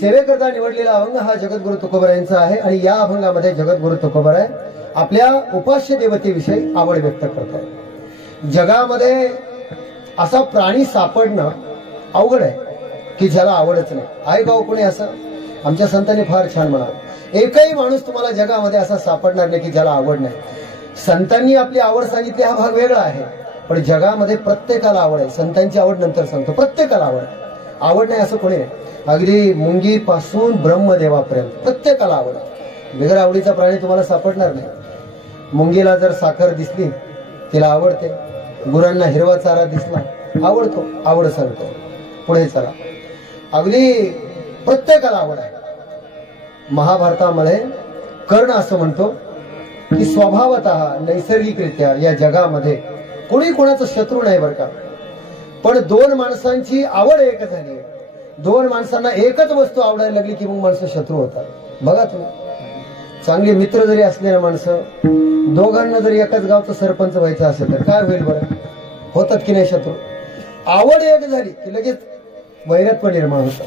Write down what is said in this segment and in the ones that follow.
सेवेकरता निवडलेला अभंग हा जगद्गुरु तुकोबरायांचा आहे आणि या अभंगामध्ये जगद्गुरु तुकोबराय आपल्या उपास्य देवतेविषयी आवड व्यक्त करतात। जगामध्ये असा प्राणी सापडणं अवघड आहे की ज्याला आवडच नाही। आहे का कोणी असं? आमच्या संतांनी फार छान म्हणाल, एकही माणूस तुम्हाला जगामध्ये असा सापडणार नाही की ज्याला आवड नाही। संतांनी आपली आवड सांगितली हा भाग वेगळा आहे, पण जगामध्ये प्रत्येकाला आवड आहे। संतांची आवड नंतर सांगतो, प्रत्येकाला आवड नाही असं कोणी नाही। अगदी मुंगीपासून ब्रह्मदेवापर्यंत प्रत्येकाला आवड आहे। बिगर आवडीचा प्राणी तुम्हाला सापडणार नाही। मुंगीला जर साखर दिसली तिला आवडते, गुरांना हिरवा चारा दिसला आवडतो, आवड सांगतो। पुढे चला, अगदी प्रत्येकाला आवड आहे। महाभारतामध्ये कर्ण असं म्हणतो की स्वभावतः नैसर्गिकरित्या या जगामध्ये कोणी कोणाचा शत्रू नाही बरं का, पण दोन माणसांची आवड एक झाली, दोन माणसांना एकच वस्तू आवडायला लागली की मग माणसं शत्रू होतात। बघा तुम्ही, चांगले मित्र जरी असलेल्या माणसं, दोघांना जरी एकाच गावचं सरपंच व्हायचं असेल तर काय होईल बरं? होतात की नाही शत्रू? आवड एक झाली की लगेच वैरत्व निर्माण होतात,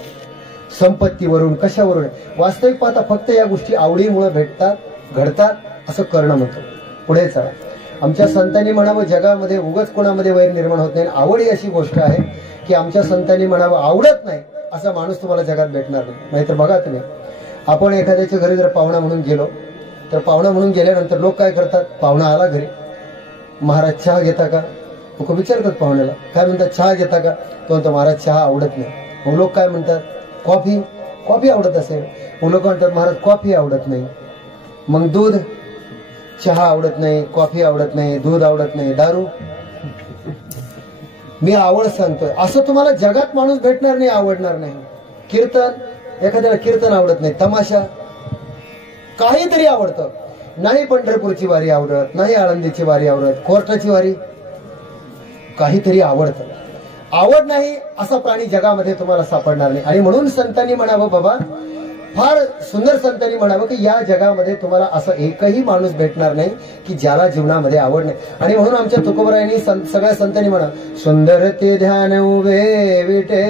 संपत्तीवरून कशावरून। वास्तविक पाहता फक्त या गोष्टी आवडीमुळे भेटतात, घडतात असं कर्ण म्हणतो। पुढे चला, आमच्या संतांनी म्हणावं जगामध्ये उगाच कोणामध्ये वैर निर्माण होत नाही। आवड ही अशी गोष्ट आहे की आमच्या संतांनी म्हणावं आवडत नाही असा माणूस तुम्हाला जगात भेटणार नाही। नाहीतर बघा तुम्ही, आपण एखाद्याच्या घरी जर पाहुणा म्हणून गेलो तर पाहुणा म्हणून गेल्यानंतर लोक काय करतात? पाहुणा आला घरी, महाराज चहा घेता का? लोक विचारतात पाहुण्याला, काय म्हणतात? चहा घेता का? तो म्हणतो महाराज चहा आवडत नाही। मग लोक काय म्हणतात? कॉफी आवडत असेल? मग लोक म्हणतात महाराज कॉफी आवडत नाही। मग दूध, चहा आवडत नाही, कॉफी आवडत नाही, दूध आवडत नाही, दारू। मी आवड सांगतोय असं तुम्हाला जगात माणूस भेटणार नाही, आवडणार नाही। कीर्तन, एखाद्याला कीर्तन आवडत नाही, तमाशा काहीतरी आवडतं, नाही पंढरपूरची वारी आवडत, नाही आळंदीची वारी आवडत, कोर्टाची वारी, काहीतरी आवडतं। आवड नाही असा प्राणी जगामध्ये तुम्हाला सापडणार नाही। आणि म्हणून संतांनी म्हणावं बाबा, फार सुंदर संतांनी म्हणावं की या जगामध्ये तुम्हाला असं एकही माणूस भेटणार नाही की ज्याला जीवनामध्ये आवड नाही। आणि म्हणून आमच्या तुकोबरायांनी सगळ्या संतांनी म्हणा, सुंदर ते ध्यान उभे विटे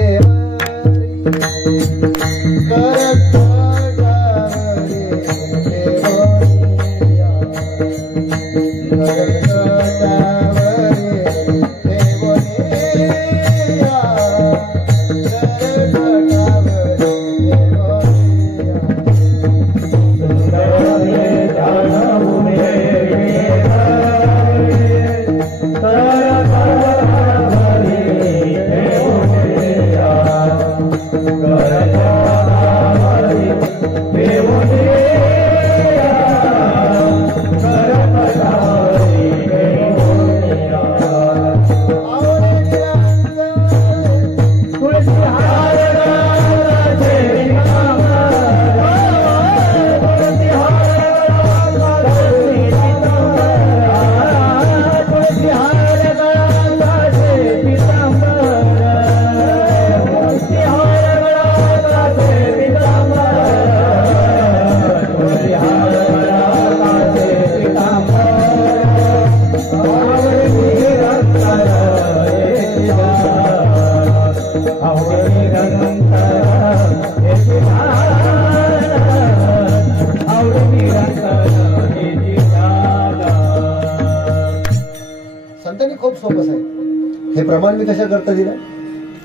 हे प्रमाण मी कशा करता दिलं?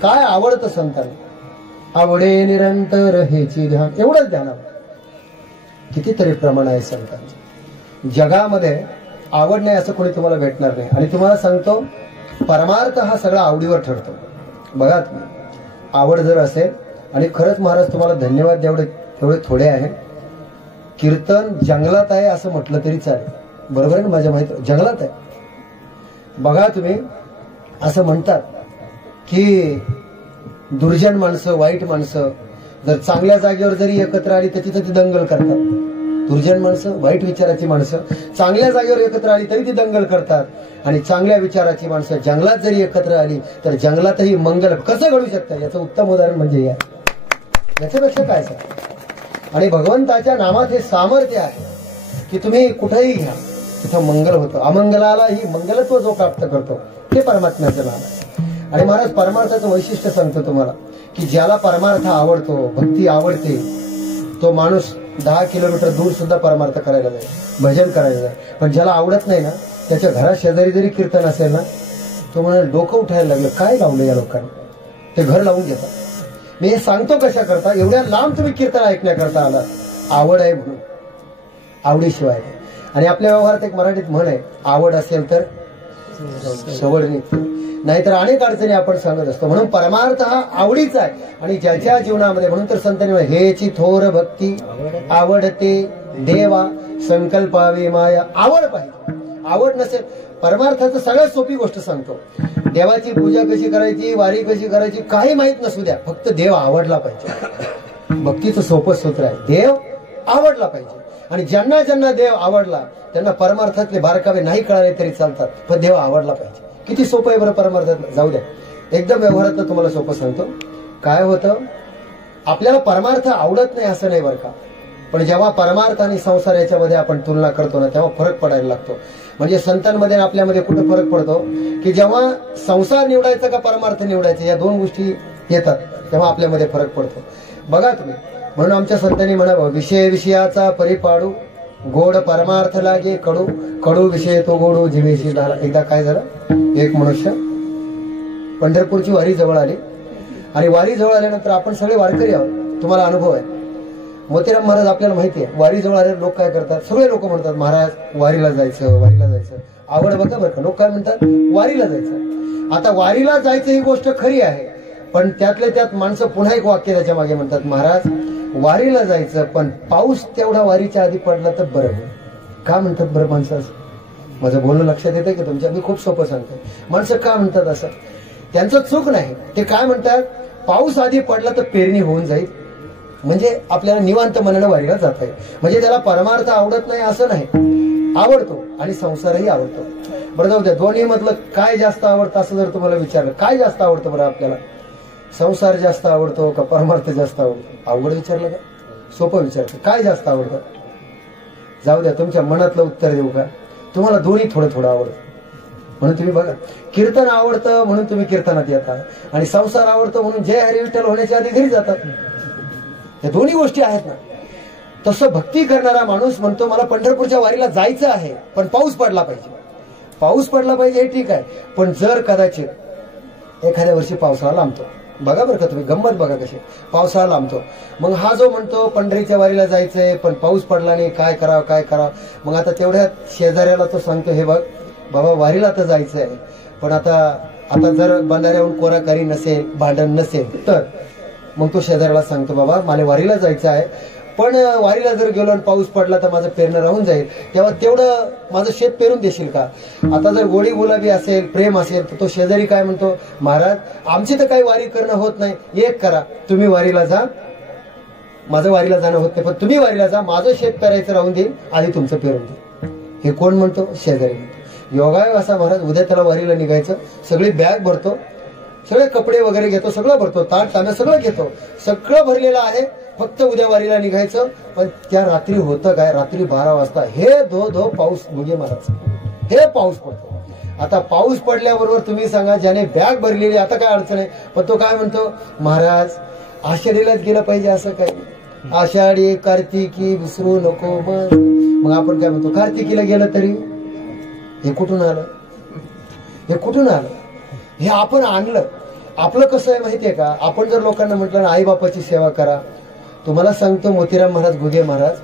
काय आवडतं संतांना? आवडे निरंतर हेची ध्यान, एवढंच ध्यान। कितीतरी प्रमाण आहे संतांचं। जगामध्ये आवड नाही असं कोणी तुम्हाला भेटणार नाही। आणि तुम्हाला सांगतो, परमार्थ हा सगळा आवडीवर ठरतो। बघा तुम्ही, आवड जर असेल, आणि खरंच महाराज तुम्हाला धन्यवाद तेवढे थोडे आहे। कीर्तन जंगलात आहे असं म्हटलं तरी चालेल, बरोबर आहे ना? माझ्या माहिती जंगलात आहे। बघा तुम्ही, असं म्हणतात की दुर्जन माणसं, वाईट माणसं जर चांगल्या जागेवर जरी एकत्र आली तर तिथं ती दंगल करतात। दुर्जन माणसं, वाईट विचाराची माणसं चांगल्या जागेवर एकत्र आली तरी ती दंगल करतात, आणि चांगल्या विचाराची माणसं जंगलात जरी एकत्र आली तर जंगलातही मंगल कसं घडू शकतं याचं उत्तम उदाहरण म्हणजे याच्यापेक्षा काय सांग? आणि भगवंताच्या नामात हे सामर्थ्य आहे की तुम्ही कुठेही घ्या तिथं मंगल होतं। अमंगलाला ही मंगलत्व जो प्राप्त करतो ते परमात्म्याचं नाम आहे। आणि महाराज परमार्थाचं वैशिष्ट्य सांगतो तुम्हाला की ज्याला परमार्थ आवडतो, भक्ती आवडते, तो माणूस 10 किलोमीटर दूर सुद्धा परमार्थ करायला जाईल, भजन करायला जाईल. पण ज्याला आवडत नाही ना, त्याच्या घरात शेजारी जरी कीर्तन असेल ना, तो म्हणाल डोकं उठायला लागलं, काय लावलं या लोकांनी, ते घर लावून घेतात. मी हे सांगतो कशा करता, एवढ्या लांब तुम्ही कीर्तन ऐकण्याकरता आला, आवड आहे म्हणून, आवडीशिवाय. आणि आपल्या व्यवहारात एक मराठीत म्हण आहे, आवड असेल तर सवड निघते, नाहीतर अनेक अडचणी आपण सांगत असतो. म्हणून परमार्थ हा आवडीचा आहे. आणि ज्याच्या जीवनामध्ये, म्हणून तर संतांनी हेची थोर भक्ती आवडते देवा संकल्पावी माया. आवड पाहिजे, आवड नसेल, परमार्थाचं सगळ्यात सोपी गोष्ट सांगतो, देवाची पूजा कशी करायची, वारी कशी करायची, काही माहित नसू द्या, फक्त देव आवडला पाहिजे. भक्तीचं सोपं सूत्र आहे, देव आवडला पाहिजे. आणि ज्यांना ज्यांना देव आवडला त्यांना परमार्थातले बारकावे नाही कळाले तरी चालतात, पण देव आवडला पाहिजे. किती सोपं आहे बरं परमार्थात. जाऊ द्या, एकदम व्यवहारातलं तुम्हाला सोपं सांगतो. काय होतं, आपल्याला परमार्थ आवडत नाही असं नाही बरं का, पण जेव्हा परमार्थ आणि संसार याच्यामध्ये आपण तुलना करतो ना, तेव्हा फरक पडायला लागतो. म्हणजे संतांमध्ये आपल्यामध्ये कुठं फरक पडतो की जेव्हा संसार निवडायचा का परमार्थ निवडायचा, या दोन गोष्टी येतात, तेव्हा आपल्यामध्ये फरक पडतो. बघा तुम्ही, म्हणून आमच्या संतांनी म्हणावं, विषय विषयाचा परिपाडू, गोड परमार्थ लागे कडू, कडू विषय तो गोडू जिवेशी झाला. एकदा काय झालं, एक मनुष्य पंढरपूरची वारी जवळ आली, आणि वारी जवळ आल्यानंतर आपण सगळे वारकरी आहोत, तुम्हाला अनुभव आहे. मोतीराम महाराज आपल्याला माहिती आहे, वारी जवळ आले लोक काय करतात, सगळे लोक म्हणतात महाराज वारीला जायचं, वारीला जायचं. आवड बघा बरं का, लोक काय म्हणतात, वारीला जायचं. आता वारीला जायचं ही गोष्ट खरी आहे, पण त्यातल्या त्यात माणसं पुन्हा एक वाक्य त्याच्या मागे म्हणतात, महाराज वारीला जायचं, पण पाऊस तेवढा वारीच्या आधी पडला तर बरं होईल. का म्हणतात बरं माणसं असं? माझं बोलणं लक्षात येतंय की तुमच्या? मी खूप सोपं सांगतोय. माणसं का म्हणतात असं? त्यांचं चूक नाही, ते काय म्हणतात, पाऊस आधी पडला तर पेरणी होऊन जाईल, म्हणजे आपल्याला निवांत मनानं वारीला जाता येईल. म्हणजे त्याला परमार्थ आवडत नाही असं नाही, आवडतो आणि संसारही आवडतो. बरं जाऊ द्या, दोन्ही मधलं काय जास्त आवडतं असं जर तुम्हाला विचारलं, काय जास्त आवडतं बरं आपल्याला, संसार जास्त आवडतो का परमार्थ जास्त आवडतो? अवघड विचारलं का, सोपं विचारतं, काय जास्त आवडतं? जाऊ द्या, तुमच्या मनातलं उत्तर देऊ का, तुम्हाला दोन्ही थोडं थोडं आवडतं. म्हणून तुम्ही बघा, कीर्तन आवडतं म्हणून तुम्ही कीर्तनात येता, आणि संसार आवडतो म्हणून जय हरी विठ्ठल होण्याच्या आधी घरी जातात. या दोन्ही गोष्टी आहेत ना. तसं भक्ती करणारा माणूस म्हणतो मला पंढरपूरच्या वारीला जायचं आहे, पण पाऊस पडला पाहिजे. पाऊस पडला पाहिजे हे ठीक आहे, पण जर कदाचित एखाद्या वर्षी पावसाळा लांबतो, बघा बरं का तुम्ही, गंमत बघा कशी, पावसाळा लांबतो, मग हा जो म्हणतो पंढरीच्या वारीला जायचंय पण पाऊस पडला नाही, काय करावं काय करावं. मग आता तेवढ्यात शेजाऱ्याला तो सांगतो, हे बघ बाबा वारीला तर जायचंय, पण आता जर बंधाऱ्याहून कोराकारी नसेल, भांडण नसेल तर मग तो शेजाऱ्याला सांगतो, बाबा मला वारीला जायचं आहे, पण वारीला जर गेलो आणि पाऊस पडला तर माझं पेरणं राहून जाईल, तेव्हा तेवढं माझं शेत पेरून देशील का? आता जर गोडी गुलाबी असेल, प्रेम असेल, तर तो शेजारी काय म्हणतो, महाराज आमची तर काही वारी करणं होत नाही, एक करा, तुम्ही वारीला जा, माझं वारीला जाणं होत नाही, पण तुम्ही वारीला जा, माझं शेत पेरायचं राहून देईल, आधी तुमचं पेरून देईल. हे कोण म्हणतो? शेजारी म्हणतो. योगायोग असा महाराज, उद्या त्याला वारीला निघायचं, सगळी बॅग भरतो, सगळे कपडे वगैरे घेतो, सगळं भरतो, ताट तांब्या सगळं घेतो, सगळं भरलेलं आहे, फक्त उद्या वारीला निघायचं. पण त्या रात्री होतं काय, रात्री 12 वाजता हे धो पाऊस मुगे महाराज, हे पाऊस पडतो. आता पाऊस पडल्याबरोबर तुम्ही सांगा, ज्याने बॅग भरलेली आता काय अडचण आहे, पण तो काय म्हणतो, महाराज आषाढीलाच गेलं पाहिजे असं काय, आषाढी कार्तिकी विसरू नको. मग आपण काय म्हणतो, कार्तिकीला गेलं तरी हे कुठून आलं, हे कुठून आलं, हे आपण आणलं. आपलं कसं आहे माहितीये का, आपण जर लोकांना म्हटलं ना आई बापाची सेवा करा, तुम्हाला सांगतो मोतीराम महाराज, घुगे महाराज,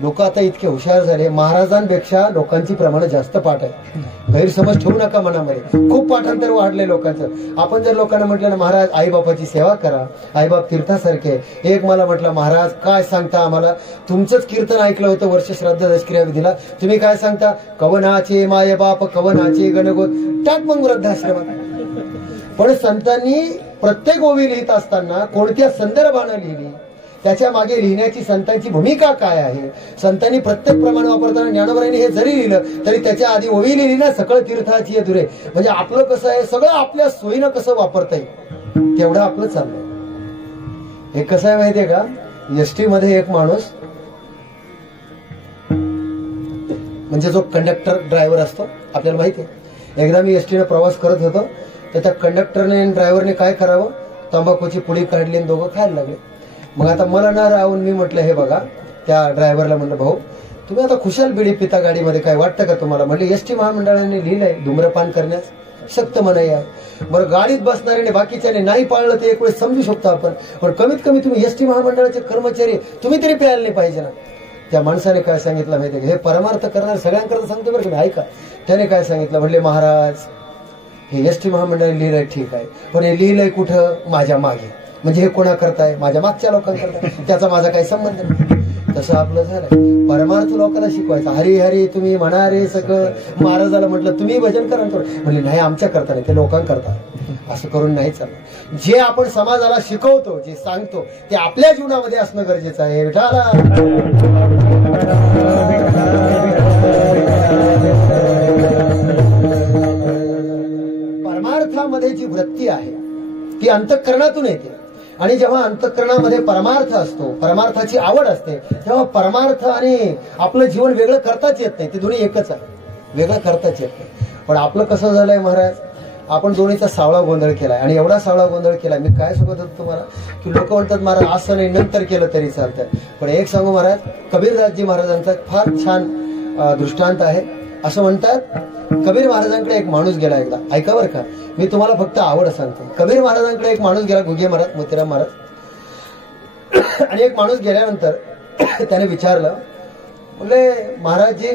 लोक आता इतके हुशार झाले, महाराजांपेक्षा लोकांची प्रमाण जास्त पाठ आहे. गैरसमज ठेवू नका मनामध्ये, खूप पाठांतर वाढलंय लोकांचं. आपण जर लोकांना म्हटलं ना महाराज आई बापाची सेवा करा, आईबाप तीर्थासारखे, एक मला म्हटलं महाराज काय सांगता आम्हाला, तुमचंच कीर्तन ऐकलं होतं वर्ष श्राद्ध दशक्रिया विधीला, तुम्ही काय सांगता, कवनाचे माय बाप कवनाचे गणगोत, टाक मग वृद्धाश्रमात. पण संतांनी प्रत्येक ओवी लिहित असताना कोणत्या संदर्भानं लिहिली, त्याच्या मागे लिहिण्याची संतांची भूमिका काय आहे, संतांनी प्रत्येक प्रमाण वापरताना ज्ञानोबरायांनी हे जरी लिहिलं तरी त्याच्या आधी ओवी लिहिली ना, सकळ तीर्थाची दुरे. म्हणजे आपलं कसं आहे, सगळं आपल्या सोयीनं कसं वापरता येईल तेवढं आपलं चाललंय. हे कसं आहे माहितीये का, एसटी मध्ये एक माणूस, म्हणजे जो कंडक्टर ड्रायव्हर असतो आपल्याला माहिती आहे, एकदा मी एसटीने प्रवास करत होतो, तर त्या कंडक्टरने आणि ड्रायव्हरने काय करावं, तंबाखूची पुडी काढली आणि दोघं खायला लागले. मग आता मला ना राहून मी म्हटलं हे बघा, त्या ड्रायव्हरला म्हटलं भाऊ तुम्ही आता खुशाल बिडी पिता गाडीमध्ये, काय वाटतं का तुम्हाला? म्हटलं एसटी महामंडळाने लिहिलंय धूम्रपान करण्यास सक्त मनाई आहे. बरं गाडीत बसणाऱ्याने बाकीच्याने नाही पाळलं ते एक वेळेस समजू शकतो आपण, पण कमीत कमी तुम्ही एसटी महामंडळाचे कर्मचारी तुम्ही तरी प्यायला नाही पाहिजे ना. त्या माणसाने काय सांगितलं माहिती आहे, हे परमार्थ करणार सगळ्यांकरता सांगते बरं तुम्ही ऐका. त्याने काय सांगितलं, म्हणले महाराज हे एसटी महामंडळाने लिहिलंय ठीक आहे, पण हे लिहिलंय कुठं? माझ्या मागे. म्हणजे हे कोणा करताय? माझ्या मागच्या लोकांकरता, त्याचा माझा काही संबंध नाही. तसं आपलं झालं. परमार्थ लोकांना शिकवायचा, हरी हरी तुम्ही म्हणा रे सगळं. महाराजाला म्हटलं तुम्ही भजन करा, म्हणजे नाही आमच्या करता नाही, ते लोकांकरता. असं करून नाही चालत. जे आपण समाजाला शिकवतो, जे सांगतो ते आपल्या जीवनामध्ये असणं गरजेचं आहे. विठाला परमार्थामध्ये जी वृत्ती आहे ती अंतःकरणातून येते, आणि जेव्हा अंतःकरणामध्ये परमार्थ असतो, परमार्थाची आवड असते, तेव्हा परमार्थ आणि आपलं जीवन वेगळं करताच येत नाही. ते दोन्ही एकच आहे, वेगळं करताच येत नाही. पण आपलं कसं झालंय महाराज, आपण दोन्हीचा सावळा गोंधळ केलाय. आणि एवढा सावळा गोंधळ केलाय, मी काय सांगत होतो तुम्हाला, की लोक म्हणतात महाराज असं नाही नंतर केलं तरी चालतं. पण एक सांगू महाराज, कबीरदासजी महाराजांचा फार छान दृष्टांत आहे. असं म्हणतात, कबीर महाराजांकडे एक माणूस गेला एकदा, ऐका बरं का, मी तुम्हाला फक्त आवड सांगतो. कबीर महाराजांकडे एक माणूस गेला, गुगे महाराज, मोतीराम महाराज. आणि एक माणूस गेल्यानंतर त्याने विचारलं, म्हणजे महाराजजी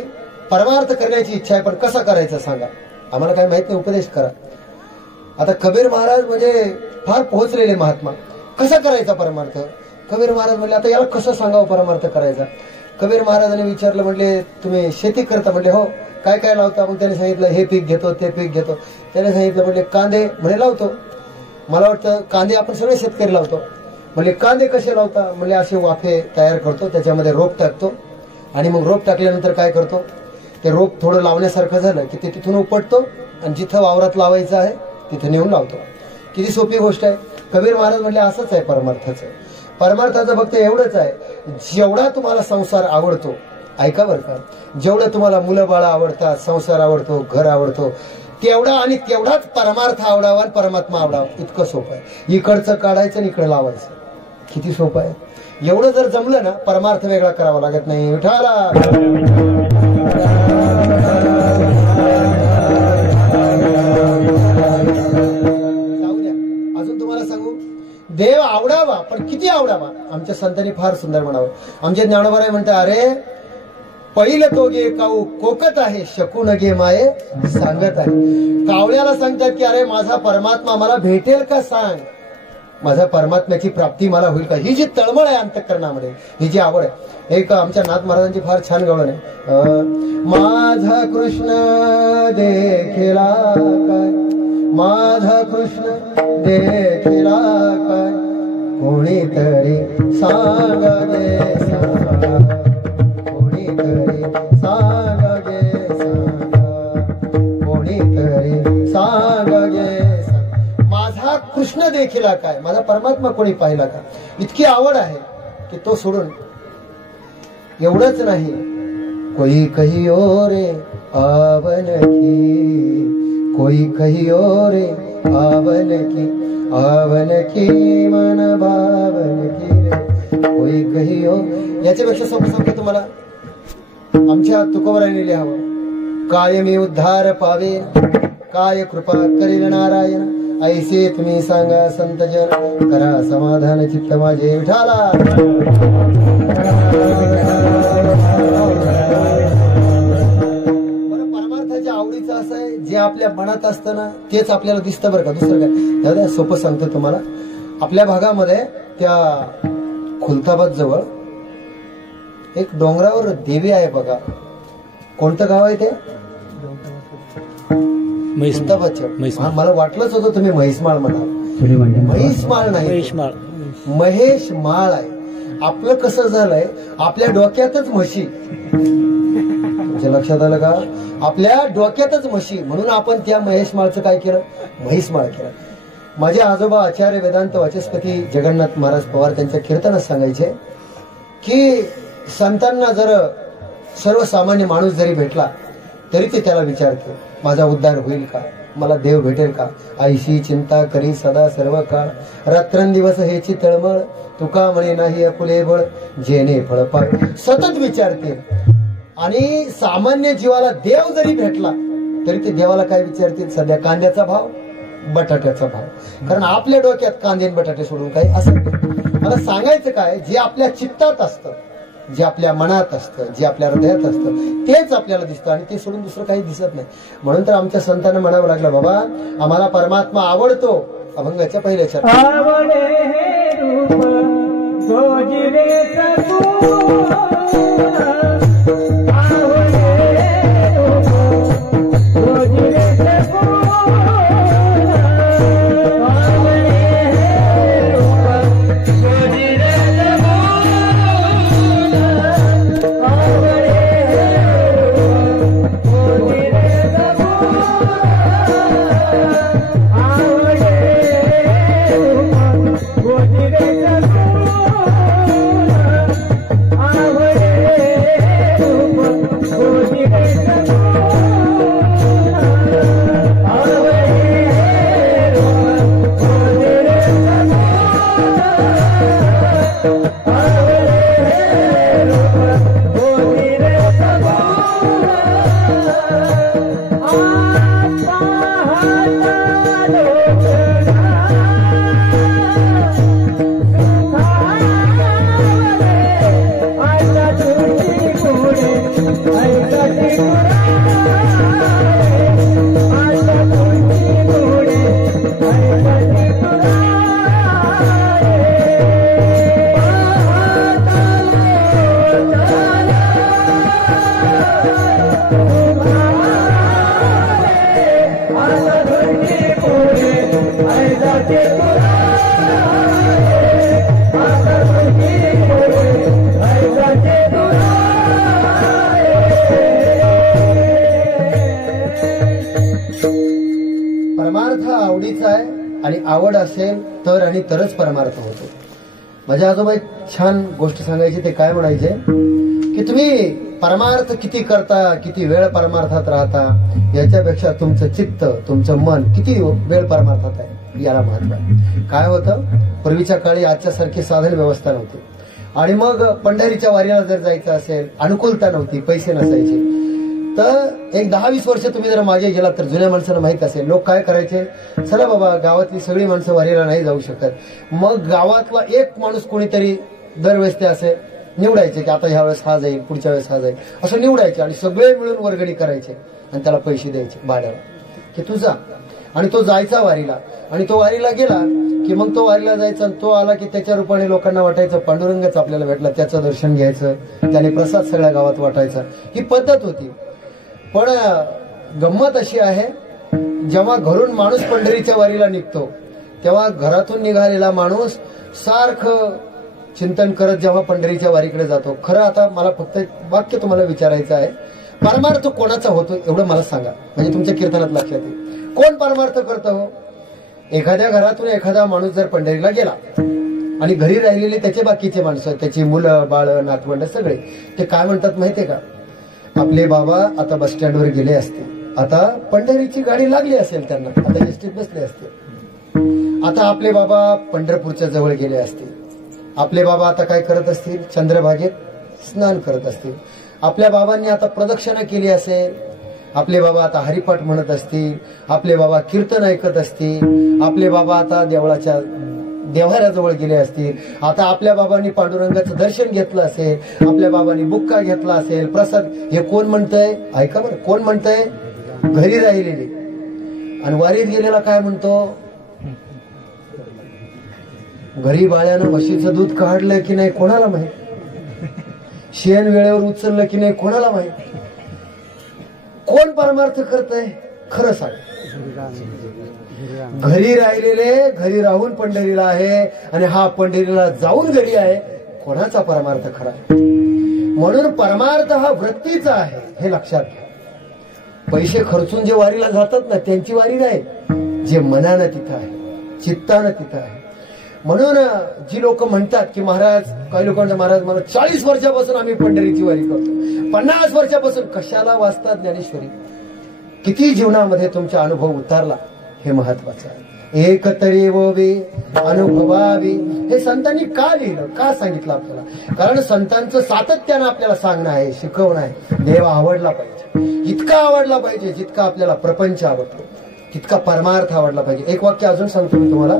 परमार्थ करण्याची इच्छा आहे, पण कसा करायचा सांगा, आम्हाला काय माहित नाही, उपदेश करा. आता कबीर महाराज म्हणजे फार पोहोचलेले महात्मा, कसा करायचा परमार्थ? कबीर महाराज म्हणले आता याला कसं सांगावं परमार्थ करायचा? कबीर महाराजांनी विचारलं, म्हणले तुम्ही शेती करता? म्हणले हो. काय काय लावता? मग त्याने सांगितलं हे पीक घेतो, ते पीक घेतो. त्याने सांगितलं, म्हणले कांदे? म्हणे लावतो. मला वाटतं कांदे आपण सगळे शेतकरी लावतो. म्हणजे कांदे कसे लावता? म्हणजे असे वाफे तयार करतो, त्याच्यामध्ये रोप टाकतो, आणि मग रोप टाकल्यानंतर काय करतो, ते रोप थोडं लावण्यासारखं झालं की ते तिथून उपटतो आणि जिथं वावरात लावायचं आहे तिथं नेऊन लावतो. किती सोपी गोष्ट आहे. कबीर महाराज म्हणले असंच आहे परमार्थाचं. परमार्थाचं फक्त एवढंच आहे, जेवढा तुम्हाला संसार आवडतो, ऐका बरं का, जेवढं तुम्हाला मुलं बाळा आवडतात, संसार आवडतो, घर आवडतो, तेवढा आणि तेवढाच परमार्थ आवडावा, परमात्मा आवडावा. इतकं सोपं आहे. इकडचं काढायचं आणि इकडं लावायचं, किती सोपं आहे. एवढं जर जमलं ना, परमार्थ वेगळा करावा लागत नाही. विठाला जाऊ द्या. अजून तुम्हाला सांगू, देव आवडावा, पण किती आवडावा. आमच्या संतांनी फार सुंदर म्हणावं. आमचे ज्ञानोबराय म्हणतात, अरे पहिलं तो गे काऊ कोकत आहे, शकून गे माये सांगत आहे. कावळ्याला सांगतात की अरे माझा परमात्मा मला भेटेल का सांग, माझ्या परमात्म्याची प्राप्ती मला होईल का. ही जी तळमळ आहे अंतःकरणामध्ये, ही जी आवड आहे. एक आमच्या नाथ महाराजांची फार छान गवळण आहे, माझा कृष्ण देखिला काय, माझा कृष्ण देखिला काय, कोणीतरी सांग गे सांगा, कोणीतरी सांग गे सांगा, कोणीतरी सांग गे. माझा कृष्ण देखिला काय, माझा परमात्मा कोणी पाहिला का. इतकी आवड आहे की तो सोडून एवढंच नाही, कोई कहियो रे आवन की, कोई कहियो रे आवन की, आवन की मन भावन की रे, कोई कहियो. याच्यापेक्षा सोपं सांगतो तुम्हाला, आमच्या तुकोबरायांनी लिहावं, काय मी उद्धार पावे, काय कृपा करील नारायण, ऐसे तुम्ही सांगा संतजन, करा समाधान चित्त माझे. विठाला परमार्थाच्या आवडीचं असं आहे, जे आपल्या मनात असतं ना तेच आपल्याला दिसतं बरं का, दुसरं काय. दादा सोपं सांगतो तुम्हाला, आपल्या भागामध्ये त्या खुलताबाद जवळ एक डोंगरावर देवी आहे बघा. कोणतं गाव आहे ते? मला वाटलंच होतं तुम्ही म्हैसमाळ म्हणाल. म्हैसमाळ नाही, महेश माळ आहे. आपलं कसं झालंय, आपल्या डोक्यातच म्हशी. तुमच्या लक्षात आलं का? आपल्या डोक्यातच म्हशी, म्हणून आपण त्या महेशमाळचं काय केलं, म्हैसमाळ केलं. माझे आजोबा आचार्य वेदांत वाचस्पती जगन्नाथ महाराज पवार त्यांच्या कीर्तनात सांगायचे की संतांना जर सर्वसामान्य माणूस जरी भेटला तरी ते त्याला विचारतो माझा उद्धार होईल का, मला देव भेटेल का? आईशी चिंता करी सदा सर्व काळ, रात्रंदिवस हेची तळमळ, तुका म्हणे नाही अपुले बळ, जेणे फळ पाय. सतत विचारते. आणि सामान्य जीवाला देव जरी भेटला तरी ते देवाला काय विचारतील? सध्या कांद्याचा भाव, बटाट्याचा भाव. कारण आपल्या डोक्यात कांदे आणि बटाटे सोडून काही असं नाही. मला सांगायचं काय, जे आपल्या चित्तात असतं, जे आपल्या मनात असतं, जे आपल्या हृदयात असतं, तेच आपल्याला दिसतं आणि ते सोडून दुसरं काही दिसत नाही. म्हणून तर आमच्या संतांना म्हणावं लागलं, बाबा आम्हाला परमात्मा आवडतो. अभंगाच्या पहिल्या परमार्थ आवडीचा आहे आणि आवड असेल तर आणि तरच परमार्थ होतो. माझ्या आजोबा एक छान गोष्ट सांगायची. ते काय म्हणायचे की तुम्ही परमार्थ किती करता, किती वेळ परमार्थात राहता, याच्यापेक्षा तुमचं चित्त, तुमचं मन किती वेळ परमार्थात आहे याला महत्व आहे. काय होतं, पूर्वीच्या काळी आजच्या सारखी साधन व्यवस्था नव्हती आणि मग पंढरीच्या वारीला जर जायचं असेल, अनुकूलता नव्हती, पैसे नसायचे, तर एक 10-20 वर्ष तुम्ही जर मागे गेलात तर जुन्या माणसांना माहित असेल, लोक काय करायचे, चला बाबा गावातली सगळी माणसं वारीला नाही जाऊ शकत, मग गावातला एक माणूस कोणीतरी दरवेळेस ते असे निवडायचे की आता ह्या वेळेस हा जाईल, पुढच्या वेळेस हा जाईल, असं निवडायचे आणि सगळे मिळून वर्गणी करायचे आणि त्याला पैसे द्यायचे भाड्याला की तू जा. आणि तो जायचा वारीला आणि तो वारीला गेला की मग तो वारीला जायचा आणि तो आला की त्याच्या रूपाने लोकांना वाटायचं पांडुरंगच आपल्याला भेटला, त्याचं दर्शन घ्यायचं, त्याने प्रसाद सगळ्या गावात वाटायचा. ही पद्धत होती. पण गंमत अशी आहे, जेव्हा घरून माणूस पंढरीच्या वारीला निघतो तेव्हा घरातून निघालेला माणूस सारखं चिंतन करत जेव्हा पंढरीच्या वारीकडे जातो. खरं आता मला फक्त वाक्य तुम्हाला विचारायचं आहे, परमार्थ कोणाचा होतो एवढं मला सांगा, म्हणजे तुमच्या कीर्तनात लक्षात येईल. कोण परमार्थ करतो? हो, एखाद्या घरातून एखादा माणूस जर पंढरीला गेला आणि घरी राहिलेले त्याचे बाकीचे माणसं, त्याची मुलं बाळ नातवंड सगळे, ते काय म्हणतात माहितीये का, आपले बाबा आता बस स्टँडवर गेले असते, आता पंढरीची गाडी लागली असेल त्यांना, आता एसटीत बसले असते, आता आपले बाबा पंढरपूरच्या जवळ गेले असतील, आपले बाबा आता काय करत असतील, चंद्रभागेत स्नान करत असतील, आपल्या बाबांनी आता प्रदक्षिणा केली असेल, आपले बाबा आता हरिपाठ म्हणत असतील, आपले बाबा कीर्तन ऐकत असतील, आपले बाबा आता देवळाच्या देव्हाऱ्याजवळ गेले असतील, आता आपल्या बाबांनी पांडुरंगाचं दर्शन घेतलं असेल, आपल्या बाबांनी बुक्का घेतला असेल, प्रसाद. हे कोण म्हणतंय? ऐका बरं, कोण म्हणतंय? घरी राहिलेले. आणि वारीत गेलेला काय म्हणतो? घरी बाळ्यानं म्हशीचं दूध काढलं की नाही कोणाला माहित, शेण वेळेवर उचललं की नाही कोणाला माहित. कोण परमार्थ करतय? खरं सांग. घरी राहिलेले घरी राहून पंढरीला आहे आणि हा पंढरीला जाऊन घरी आहे. कोणाचा परमार्थ खरा? म्हणून परमार्थ हा वृत्तीचा आहे, हे लक्षात घ्या. पैसे खर्चून जे वारीला जातात ना त्यांची वारी नाही, जे मनानं तिथं आहे, चित्तानं तिथं आहे. म्हणून जी लोक म्हणतात की महाराज, काही लोकांना महाराज मला 40 वर्षापासून आम्ही पंढरीची वारी करतो, 50 वर्षापासून. कशाला वाचतात ज्ञानेश्वरी? किती जीवनामध्ये तुमचा अनुभव उतारला हे महत्वाचं आहे. एकतरी वोवे अनुभवावी हे संतांनी का लिहिलं, का सांगितलं आपल्याला? कारण संतांचं सातत्यानं आपल्याला सांगणं आहे, शिकवणं आहे. देव आवडला पाहिजे, इतका आवडला पाहिजे जितका आपल्याला प्रपंच आवडतो, तितका परमार्थ आवडला पाहिजे. एक वाक्य अजून सांगतो मी तुम्हाला.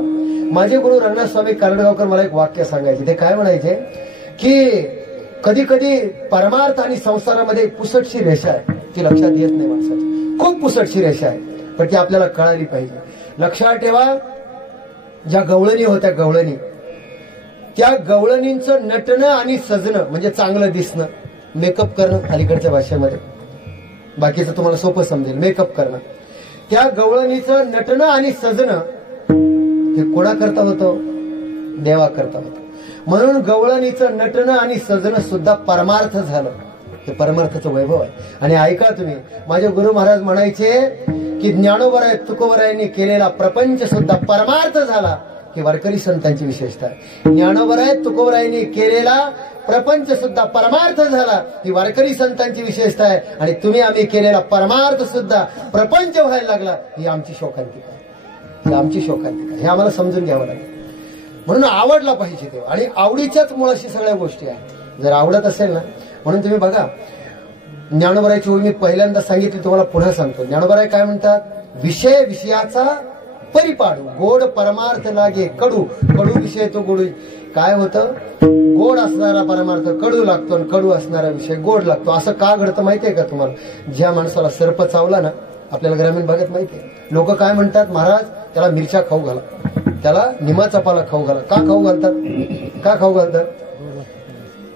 माझे गुरु रंगनाथ स्वामी कारंडगावकर मला एक वाक्य सांगायचे. ते काय म्हणायचे की कधी कधी परमार्थ आणि संसारामध्ये पुसटशी रेषा आहे, ती लक्षात येत नाही माणसाची. खूप पुसटशी रेषा आहे, पण ती आपल्याला कळाली पाहिजे. लक्षात ठेवा, ज्या गवळणी होत्या, गवळणी, त्या गवळणींचं नटणं आणि सजणं म्हणजे चांगलं दिसणं, मेकअप करणं अलीकडच्या भाषेमध्ये, बाकीचं तुम्हाला सोपं समजेल, मेकअप करणं. त्या गवळणीचं नटणं आणि सजणं हे कोणाकरता होतं? देवा करता होतं. म्हणून गवळणीचं नटणं आणि सजणं सुद्धा परमार्थ झालं. हे परमार्थाचं वैभव आहे. आणि ऐका तुम्ही, माझे गुरु महाराज म्हणायचे की ज्ञानोबराय तुकोबरायांनी केलेला प्रपंच सुद्धा परमार्थ झाला. ही वारकरी संतांची विशेषता आहे. ज्ञानोबराय तुकोबरायांनी केलेला प्रपंच सुद्धा परमार्थ झाला, ही वारकरी संतांची विशेषता आहे. आणि तुम्ही आम्ही केलेला परमार्थ सुद्धा प्रपंच व्हायला लागला, ही आमची शोकांतिका आहे, ही आमची शोकांतिका. हे आम्हाला समजून घ्यावं लागेल. म्हणून आवडला पाहिजे देव, आणि आवडीच्याच मुळाशी सगळ्या गोष्टी आहेत. जर आवडत असेल ना, म्हणून तुम्ही बघा, ज्ञानोबरायची ओळी मी पहिल्यांदा सांगितली, तुम्हाला पुन्हा सांगतो. ज्ञानोबराय काय म्हणतात? विषय विषयाचा परिपाडू, गोड परमार्थ लागे कडू, कडू विषय तो गोड. काय होतं? गोड असणारा परमार्थ कडू लागतो, आणि कडू असणारा विषय गोड लागतो. असं का घडतं माहितीये का तुम्हाला? ज्या माणसाला सर्प चावला ना, आपल्याला ग्रामीण भागात माहितीये, लोक काय म्हणतात? महाराज त्याला मिरच्या खाऊ घाला, त्याला निमाचा पाला खाऊ घाला. का खाऊ घालतात? का खाऊ घालतात?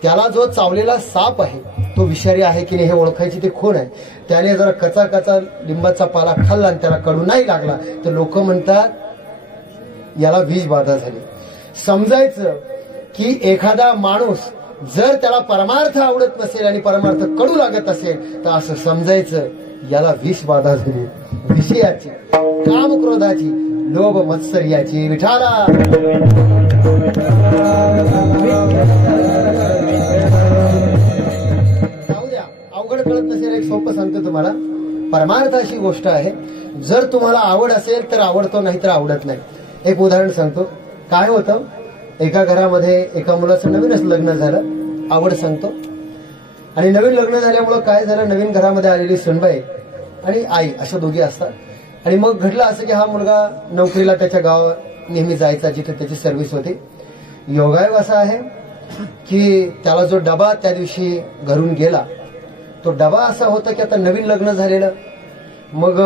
त्याला जो चावलेला साप आहे तो विषारी आहे की नाही हे ओळखायची ते खूण आहे. त्याने जर कचा कचा लिंबाचा पाला खाल्ला आणि त्याला कडू नाही लागला तर लोक म्हणतात याला विष बाधा झाली. समजायचं की एखादा माणूस जर त्याला परमार्थ आवडत नसेल आणि परमार्थ कडू लागत असेल तर असं समजायचं याला विष बाधा झाली, विषयाची, काम क्रोधाची, लोभ मत्सर्याची. विठाला अवघड कळत नसेल, एक सोपं सांगतो तुम्हाला. परमार्थ अशी गोष्ट आहे, जर तुम्हाला आवड असेल तर आवडतो, नाही तर आवडत नाही. एक उदाहरण सांगतो. काय होतं, एका घरामध्ये एका मुलाचं नवीनच लग्न झालं, आवड सांगतो. आणि नवीन लग्न झाल्यामुळं काय झालं, नवीन घरामध्ये आलेली सुनबाई आणि आई अशा दोघी असतात. आणि मग घडलं असं की हा मुलगा नोकरीला त्याच्या गावात नेहमी जायचा जिथे त्याची सर्व्हिस होती. योगायोग असा आहे की त्याला जो डबा त्या दिवशी घरून गेला तो डबा असा होता की आता नवीन लग्न झालेलं. मग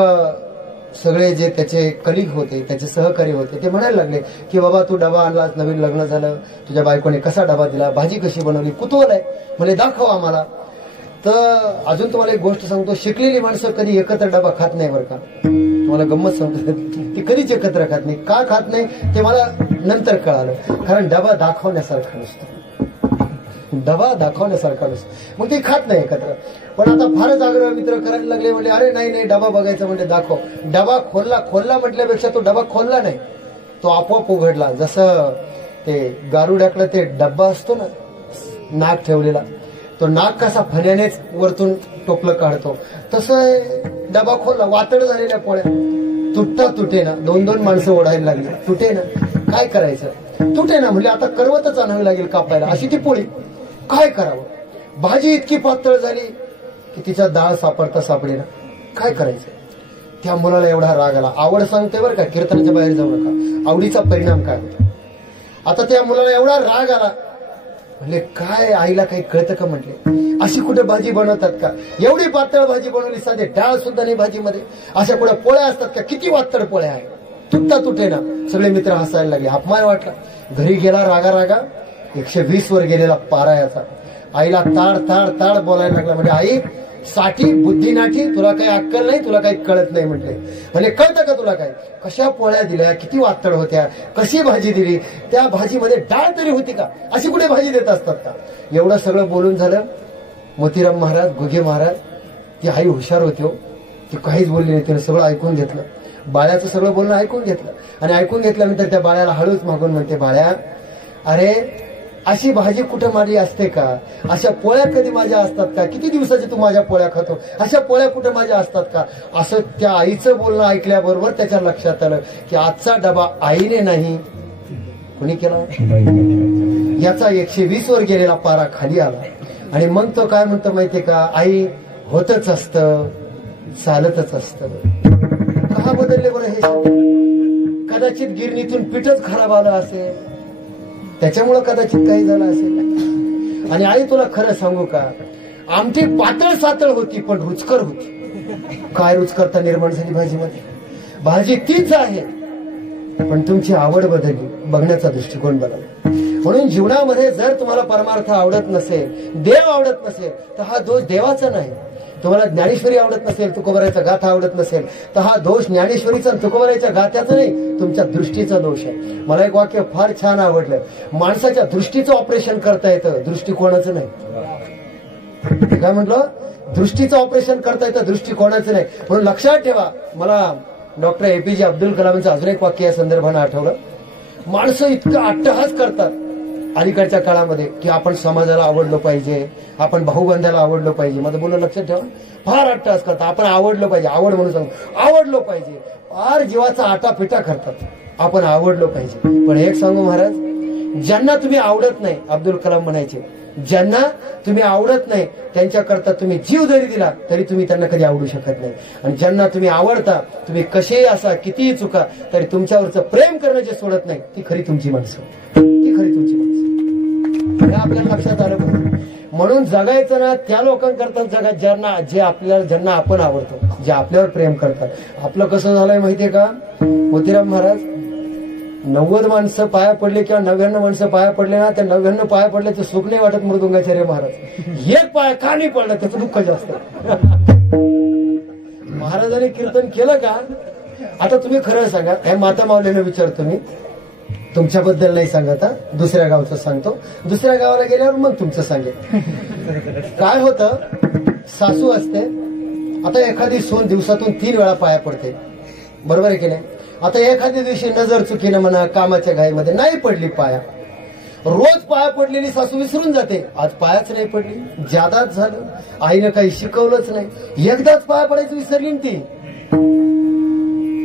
सगळे जे त्याचे कलिग होते, त्याचे सहकारी होते, ते म्हणायला लागले की बाबा तू डबा आणलास, नवीन लग्न झालं, तुझ्या बायकोने कसा डबा दिला, भाजी कशी बनवली, कुतूहल आहे, म्हणजे दाखव आम्हाला. तर अजून तुम्हाला एक गोष्ट सांगतो, शिकलेली माणसं कधी एकत्र डबा खात नाही बरं का. तुम्हाला गंमत सांगतो, ती कधीच एकत्र खात नाही. का खात नाही ते मला नंतर कळालं. कारण डबा दाखवण्यासारखा नसतो, डबा दाखवण्यासारखा नसतो, मग ते खात नाही एकत्र. पण आता फारच आग्रह मित्र करायला लागले, म्हणजे अरे नाही नाही डबा बघायचा म्हणजे दाखव. डबा खोलला म्हटल्यापेक्षा तो डबा खोलला नाही, तो आपोआप उघडला. जसं ते गारुड्याकडे ते डब्बा असतो ना नाक ठेवलेला, तो नाक कसा फण्यानेच वरतून टोपलं काढतो, तसं डबा खोलला. वातड झालेल्या पोळ्या तुटता तुटे ना, 2-2 माणसं ओढायला लागली, तुटे ना. काय करायचं? तुटे ना म्हणजे आता करवतच आणावी लागेल कापायला, अशी ती पोळी. काय करावं? भाजी इतकी पातळ झाली की तिचा डाळ सापडता सापडेना. काय करायचं? त्या मुलाला एवढा राग आला. आवड सांगते बरं का, कीर्तनाच्या बाहेर जाऊ नका. आवडीचा परिणाम काय होतो? आता त्या मुलाला एवढा राग आला, म्हणजे काय आईला काही कळतं का म्हटले, अशी कुठे भाजी बनवतात का? एवढी पातळ भाजी बनवली, साधे डाळ सुद्धा नाही भाजीमध्ये. अशा कुठे पोळ्या असतात का? किती वातळ पोळ्या आहे, तुटता तुटे ना. सगळे मित्र हसायला लागले, अपमान वाटला. घरी गेला रागा 120 वर गेलेला पारायाचा. आईला ताड ताड ताड बोलायला लागला, म्हणजे आई साठी बुद्धी नाठी, तुला काही अक्कल नाही, तुला काही कळत नाही म्हटले. म्हणजे कळतं का तुला काय? कशा पोळ्या दिल्या, किती वातड होत्या, कशी भाजी दिली, त्या भाजीमध्ये डाळ तरी होती का? अशी कुठे भाजी देत असतात का? एवढं सगळं बोलून झालं. मोतीराम महाराज, घुगे महाराज, ती आई हुशार होती हो, ती काहीच बोलली नाही, तिने सगळं ऐकून घेतलं. बाळ्याचं सगळं बोलणं ऐकून घेतलं. आणि ऐकून घेतल्यानंतर त्या बाळ्याला हळूच मागून म्हणते, बाळ्या अरे अशी भाजी कुठं माझी असते का? अशा पोळ्या कधी माझ्या असतात का? किती दिवसाची तू माझ्या पोळ्या खातो? अशा पोळ्या कुठं माझ्या असतात का? असं त्या आईचं बोलणं ऐकल्याबरोबर त्याच्या लक्षात आलं की आजचा डबा आईने नाही, कोणी केला? याचा 120 वर गेलेला पारा खाली आला. आणि मग तो काय म्हणतो माहितीये का? आई, होतच असतं, चालतच असतं. का बदलले बरं हे? कदाचित गिरणीतून पीठच खराब आलं असेल, त्याच्यामुळं कदाचित काही झालं असेल. आणि आई, तुला खरं सांगू का? आमटी पातळ सातळ होती पण रुचकर होती. काय रुचकरता निर्माण झाली भाजीमध्ये? भाजी तीच आहे पण तुमची आवड बदलली, बघण्याचा दृष्टिकोन बदलला. म्हणून जीवनामध्ये जर तुम्हाला परमार्थ आवडत नसेल, देव आवडत नसेल, तर हा दोष देवाचा नाही. तुम्हाला ज्ञानेश्वरी आवडत नसेल, तुकोबारायचा गाथा आवडत नसेल, तर हा दोष ज्ञानेश्वरीचा आणि तुकोबारायच्या गाथ्याचा नाही, तुमच्या दृष्टीचा दोष आहे. मला एक वाक्य फार छान आवडलं. माणसाच्या दृष्टीचं ऑपरेशन करता येतं, दृष्टिकोनाचं नाही. काय म्हटलं? दृष्टीचं ऑपरेशन करता येतं, दृष्टिकोनाचं नाही. म्हणून लक्षात ठेवा. मला डॉक्टर APJ अब्दुल कलामचं अजून एक वाक्य या संदर्भानं आठवलं. माणसं इतकं अट्टहास करतात अलीकडच्या काळामध्ये की आपण समाजाला आवडलो पाहिजे, आपण भाऊबंधाला आवडलो पाहिजे. माझं बोलणं लक्षात ठेवा. फार अट्टहास करतात, आपण आवडलो पाहिजे, आवड म्हणून सांगू, आवडलो पाहिजे. फार जीवाचा आटापिटा करतात, आपण आवडलो पाहिजे. पण एक सांगू महाराज, ज्यांना तुम्ही आवडत नाही, अब्दुल कलाम म्हणायचे, ज्यांना तुम्ही आवडत नाही त्यांच्याकरता तुम्ही जीव जरी दिला तरी तुम्ही त्यांना कधी आवडू शकत नाही. आणि ज्यांना तुम्ही आवडता, तुम्ही कसेही असा, कितीही चुका, तरी तुमच्यावरचं प्रेम करणं जे सोडत नाही, ती खरी तुमची माणसं, ती खरी तुमची माणसं. हे आपल्याला लक्षात आलं पाहिजे. म्हणून जगायचं ना त्या लोकांकरता जगात ज्यांना आपण आवडतो, जे आपल्यावर प्रेम करतात. आपलं कसं झालंय माहितीये का मोतीराम महाराज? 90 माणसं पाया पडले किंवा 99 माणसं पाया पडले ना, त्या 99 पाया पडल्याचं सुख नाही वाटत मृदुंगाचार्य महाराज. एक पाया का नाही पडला त्याचं दुःख जास्त. महाराजांनी कीर्तन केलं का? आता तुम्ही खरं सांगा. हे माता माऊलीने विचारतो मी, तुमच्याबद्दल नाही सांगत, दुसऱ्या गावचं सांगतो. दुसऱ्या गावाला गेल्यावर मग तुमचं सांगेल. काय होतं, सासू असते. आता एखादी सून दिवसातून 3 वेळा पाया पडते, बरोबर आहे की नाही? आता एखाद्या दिवशी नजर चुकीनं म्हणा, कामाच्या घाईमध्ये नाही पडली पाया. रोज पाया पडलेली सासू विसरून जाते, आज पायाच नाही पडली, जादाच झालं. आईनं काही शिकवलंच नाही, एकदाच पाया पडायचं विसरली ती.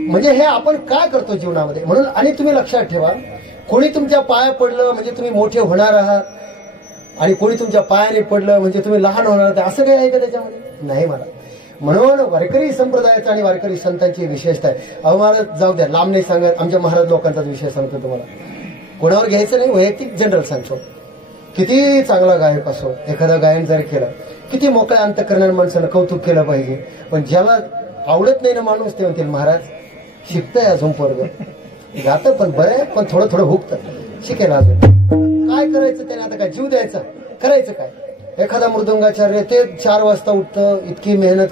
म्हणजे हे आपण काय करतो जीवनामध्ये. म्हणून आणि तुम्ही लक्षात ठेवा, कोणी तुमच्या पाया पडलं म्हणजे तुम्ही मोठे होणार आहात, आणि कोणी तुमच्या पायाने पडलं म्हणजे तुम्ही लहान होणार आहात, असं काही आहे का त्याच्यामध्ये? नाही मला. म्हणून वारकरी संप्रदायाचा आणि वारकरी संतांची विशेषता आहे. अहो महाराज जाऊ द्या, लांब नाही सांगत, आमच्या महाराज लोकांचाच विषय सांगतो तुम्हाला. कोणावर घ्यायचं नाही, वैयक्तिक जनरल सांगतो. किती चांगला गायक असो, एखादा गायन जर केलं, किती मोकळ्या अंत करणाऱ्या माणसानं कौतुक केलं पाहिजे. पण ज्याला आवडत नाही ना माणूस, ते म्हणतील महाराज शिकतंय अजून पोरगं, गातं पण बरं आहे, पण थोडं थोडं हुकतं, शिकेल अजून. काय करायचं त्याने? आता काय जीव द्यायचा? करायचं काय? एखादा मृदुंगाचार्य ते 4 वाजता उठतं, इतकी मेहनत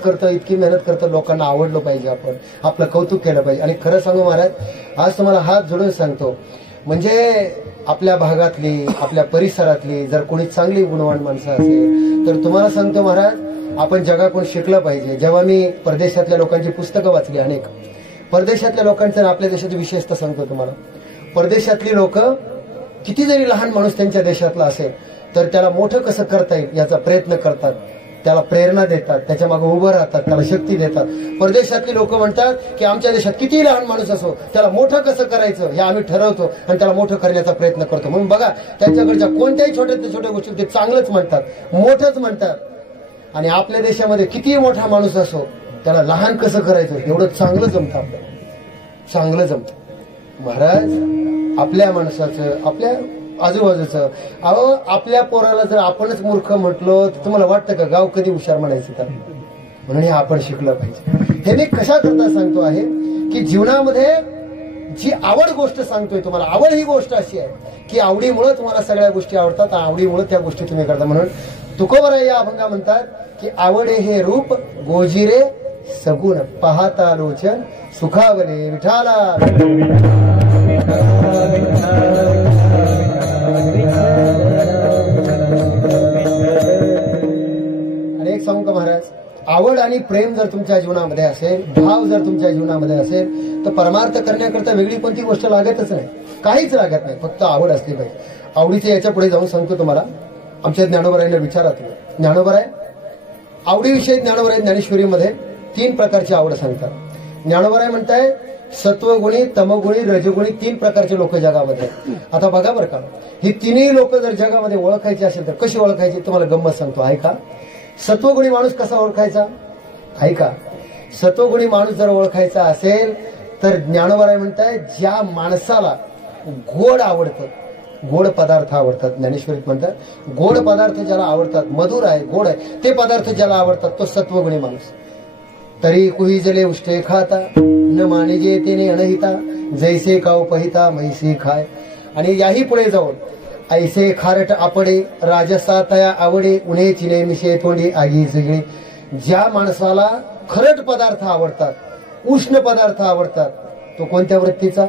करतं, लोकांना आवडलं पाहिजे, आपण आपलं कौतुक केलं पाहिजे. आणि खरं सांगू महाराज, आज तुम्हाला हात जोडून सांगतो, म्हणजे आपल्या भागातली, आपल्या परिसरातली जर कोणी चांगली गुणवान माणसं असेल तर तुम्हाला सांगतो महाराज, आपण जगाकडून शिकलं पाहिजे. जेव्हा मी परदेशातल्या लोकांची पुस्तकं वाचली, अनेक परदेशातल्या लोकांचं, आपल्या देशाची विशेषता सांगतो तुम्हाला. परदेशातली लोक किती जरी लहान माणूस त्यांच्या देशातला असेल तर त्याला मोठं कसं करता येईल याचा प्रयत्न करतात, त्याला प्रेरणा देतात, त्याच्या मागे उभं राहतात, त्याला शक्ती देतात. परदेशातली लोक म्हणतात की आमच्या देशात किती लहान माणूस असो, त्याला मोठं कसं करायचं हे आम्ही ठरवतो आणि त्याला मोठं करण्याचा प्रयत्न करतो. म्हणून बघा, त्यांच्याकडच्या कोणत्याही छोट्या छोट्या गोष्टी ते चांगलंच म्हणतात, मोठंच म्हणतात. आणि आपल्या देशामध्ये कितीही मोठा माणूस असो, त्याला लहान कसं करायचं एवढं चांगलं जमतं, आपल्याला चांगलं जमतं. महाराज, आपल्या माणसाचं, आपल्या आजूबाजूचं, अहो आपल्या पोराला जर आपणच मूर्ख म्हटलो तर तुम्हाला वाटतं का गाव कधी हुशार म्हणायचं तर? म्हणून हे आपण शिकलं पाहिजे. हे मी कशा करता सांगतो आहे की जीवनामध्ये जी आवड गोष्ट सांगतोय तुम्हाला, आवड ही गोष्ट अशी आहे की आवडीमुळे तुम्हाला सगळ्या गोष्टी आवडतात, आवडीमुळे त्या गोष्टी तुम्ही करता. म्हणून तुकोबाराय या अभंगा म्हणतात की आवडे हे रूप गोजिरे सगुण, पाहता लोचन सुखावले विठाला. आणि एक सांगू का महाराज, आवड आणि प्रेम जर तुमच्या जीवनामध्ये असेल, भाव जर तुमच्या जीवनामध्ये असेल तर परमार्थ करण्याकरता वेगळी कोणती गोष्ट लागतच नाही, काहीच लागत नाही, फक्त आवड असली पाहिजे. आवडीचे याच्या पुढे जाऊन सांगतो तुम्हाला. आमच्या ज्ञानोबरायांना विचारा तुम्ही. ज्ञानोबराय आवडीविषयी ज्ञानोबराय ज्ञानेश्वरीमध्ये 3 प्रकारची आवड सांगतात. ज्ञानोबराय म्हणताय सत्वगुणी, तमगुणी, रजगुणी 3 प्रकारचे लोक जगामध्ये. आता बघा बरं का, ही तिन्ही लोक जर जगामध्ये ओळखायची असेल तर कशी ओळखायची तुम्हाला गंमत सांगतो, ऐका. सत्वगुणी माणूस कसा ओळखायचा, ऐका. सत्वगुणी माणूस जर ओळखायचा असेल तर ज्ञानोबराय म्हणताय ज्या माणसाला गोड आवडतं, गोड पदार्थ आवडतात, ज्ञानेश्वरीत म्हणतात गोड पदार्थ ज्याला आवडतात, मधुर आहे, गोड आहे, ते पदार्थ ज्याला आवडतात तो सत्वगुणी माणूस. तरी कुही जले उष्टे खाता न मानिजे तेने अनहिता, जैसे काव पहिता म्हैसी खाय. आणि याही पुढे जाऊन ऐसे खारट आपडे राजसा तया आवडे, उन्हे चिने मिशे तोंडी आगी जिगळे. ज्या माणसाला खरट पदार्थ आवडतात, उष्ण पदार्थ आवडतात, तो कोणत्या वृत्तीचा,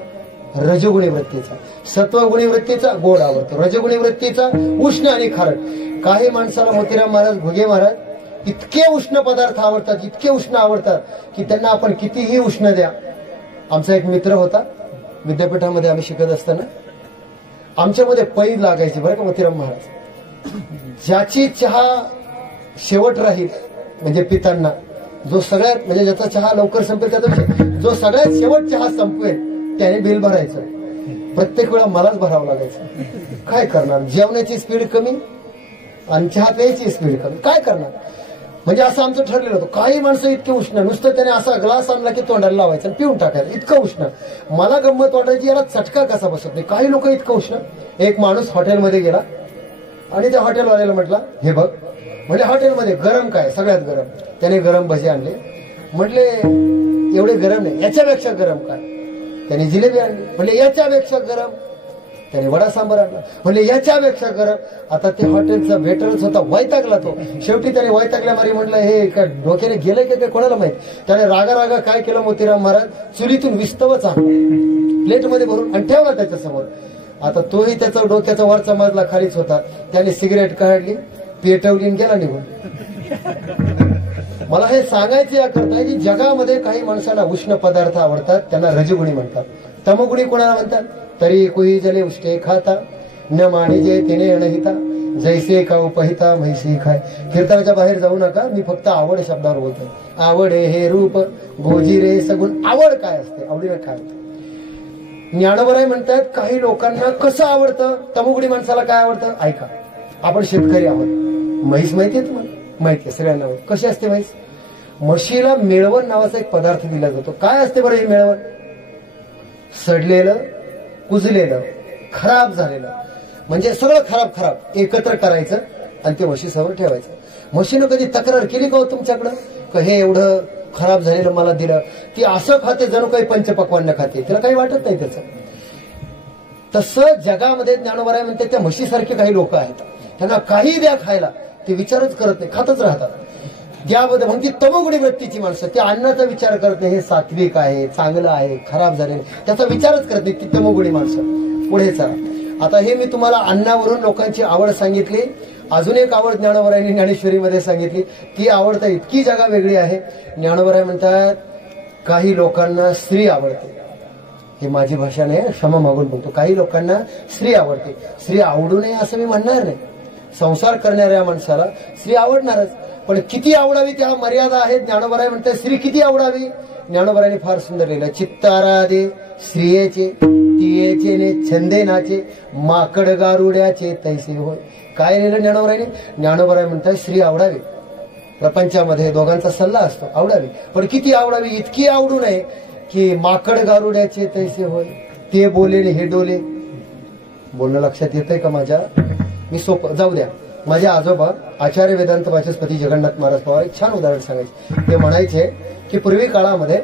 रजगुणी वृत्तीचा. सत्वगुणी वृत्तीचा गोड आवडतो, रजगुणी वृत्तीचा उष्ण आणि खारट. काही माणसाला मोतीराम महाराज, भुगे महाराज इतके उष्ण पदार्थ आवडतात, इतके उष्ण आवडतात की त्यांना आपण कितीही उष्ण द्या. आमचा एक मित्र होता विद्यापीठामध्ये, आम्ही शिकत असताना आमच्यामध्ये पै लागायची बरं का मोतीराम महाराज. ज्याची चहा शेवट राहील म्हणजे पितांना, जो सगळ्यात म्हणजे ज्याचा चहा लवकर संपेल त्याचा, जो सगळ्यात शेवट चहा संपवेल त्याने बिल भरायचं. प्रत्येक वेळा मलाच भरावं लागायचं. काय करणार, जेवणाची स्पीड कमी आणि चहा प्यायची स्पीड कमी, काय करणार. म्हणजे असं आमचं ठरलेलं होतं. काही माणसं इतके उष्ण, नुसतं त्याने असा ग्लास आणला की तोंडाला लावायचं आणि पिऊन टाकायचं, इतकं उष्ण. मला गंमत वाटायची याला चटका कसा बसत नाही. काही लोक इतकं उष्ण. एक माणूस हॉटेलमध्ये गेला आणि त्या हॉटेलवाल्याला म्हटला, हे बघ म्हणजे हॉटेलमध्ये गरम काय, सगळ्यात गरम. त्याने गरम भजे आणले. म्हटले एवढे गरम नाही, याच्यापेक्षा गरम काय. त्याने जिलेबी आणली. म्हणजे याच्यापेक्षा गरम. त्याने वडा सांबार आणला. म्हणजे याच्यापेक्षा गरम. आता ते हॉटेलचा वेटरच होता, वैतागला तो. शेवटी त्याने वैतागल्या मारी म्हटलं हे काय डोक्याने गेलं की काय कोणाला माहित. त्याने रागा काय केलं, मोतीराम महाराज चुलीतून विस्तवच आणला, प्लेटमध्ये भरून आणि ठेवला त्याच्यासमोर. आता तोही त्याचा डोक्याचा वरचा मजला खालीच होता. त्याने सिगरेट काढली, पेटवली आणि गेला निघून. मला हे सांगायचे याकरता की जगामध्ये काही माणसाला उष्ण पदार्थ आवडतात, त्यांना रजगुणी म्हणतात. तमगुणी कोणाला म्हणतात, तरी कुही जले उष्टे खाता न मानिजे तेने अनहिता, जैसे काव पहिता म्हैसी खाय. कीर्तनाच्या बाहेर जाऊ नका, मी फक्त आवड शब्दावर बोलतो. आवडे हे रूप गोजिरे सगुण. आवड काय असते, आवडीला काय होतं. ज्ञानोबराय म्हणतात काही लोकांना कसं आवडतं, तमगुणी माणसाला काय आवडतं, ऐका. आपण शेतकरी आहोत, म्हैस माहितीये तुम्हाला, माहितीये सगळ्यांना. कशी असते म्हैस, म्हशीला मेळवण नावाचा एक पदार्थ दिला जातो. काय असते बरं हे मेळवण, सडलेलं, कुजलेलं, खराब झालेलं, म्हणजे सगळं खराब एकत्र करायचं आणि ते म्हशीसमोर ठेवायचं. म्हशीनं कधी तक्रार केली का हो तुमच्याकडं, का हे एवढं खराब झालेलं मला दिलं. ती असं खाते जणू काही पंचपक्वान्न खाते, तिला काही वाटत नाही त्याचं. तसं जगामध्ये ज्ञानोबराय म्हणते त्या म्हशीसारखे काही लोक आहेत, त्यांना काही द्या खायला, ते विचारच करत नाही, खातच राहतात. त्यामध्ये मग ती तमगुणी वृत्तीची माणसं, त्या अन्नाचा विचार करत नाही, हे सात्विक आहे, चांगलं आहे, खराब झालेलं, त्याचा विचारच करत नाही, ती तमगुणी माणसं. पुढे चला. आता हे मी तुम्हाला अन्नावरून लोकांची आवड सांगितली. अजून एक आवड ज्ञानोबरायांनी ज्ञानेश्वरीमध्ये सांगितली. ती आवड तर इतकी जगा वेगळी आहे. ज्ञानोबराय म्हणतात काही लोकांना स्त्री आवडते. हे माझी भाषा नाही, क्षमा मागून बोलतो. काही लोकांना स्त्री आवडते. स्त्री आवडू नये असं मी म्हणणार नाही. संसार करणाऱ्या माणसाला स्त्री आवडणारच, पण किती आवडावी त्या मर्यादा आहेत. ज्ञानोबराय म्हणतात स्त्री किती आवडावी. ज्ञानोबरायांनी फार सुंदर लिहिलं, चित्ताराधे स्त्रियेचे तियेचे ने छंदे नाचे, माकड गारुड्याचे तैसे होय. काय लिहिलं ज्ञानोबरायांनी. ज्ञानोबराय म्हणतात स्त्री आवडावी. प्रपंचामध्ये दोघांचा सल्ला असतो, आवडावी, पण किती आवडावी, इतकी आवडू नये की माकड गारुड्याचे तैसे होय. ते बोले हे डोले. बोलणं लक्षात येतंय का माझ्या. मी सोपं जाऊ द्या. माझे आजोबा आचार्य वेदांत वाचस्पती जगन्नाथ महाराज पवार एक छान उदाहरण सांगायचे. ते म्हणायचे की पूर्वी काळामध्ये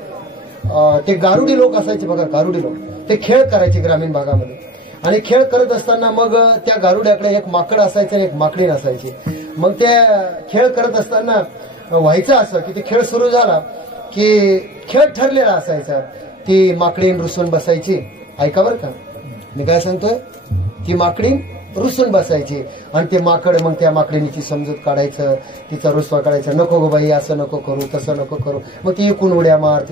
ते गारुडी लोक असायचे बघा, गारुडी लोक ते खेळ करायचे ग्रामीण भागामध्ये. आणि खेळ करत असताना मग त्या गारुड्याकडे एक माकड असायचं आणि एक माकडीण असायची. मग त्या खेळ करत असताना व्हायचं असं की ते खेळ सुरू झाला की खेळ ठरलेला असायचा. ती माकडीण रुसून बसायची. ऐका बरं का मी काय सांगतोय. ती माकडीण रुसून बसायची आणि ते माकड मग त्या माकडीनीची समजूत काढायचं, तिचा रुसवा काढायचा. नको गो बाई, असं नको करू, तसं नको करू. मग ती एकूण उड्या मार.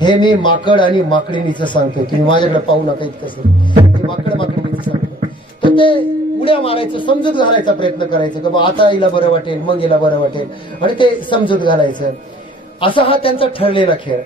हे मी माकड आणि माकडीनीचं सांगतोय, तुम्ही माझ्याकडे पाहू नका इतकं. माकड माकडीनीचं सांगतोय. तर ते उड्या मारायचं, समजूत घालायचा प्रयत्न करायचं की बा आता हिला बरं वाटेल, मग हिला बरं वाटेल, आणि ते समजूत घालायचं. असा हा त्यांचा ठरलेला खेळ.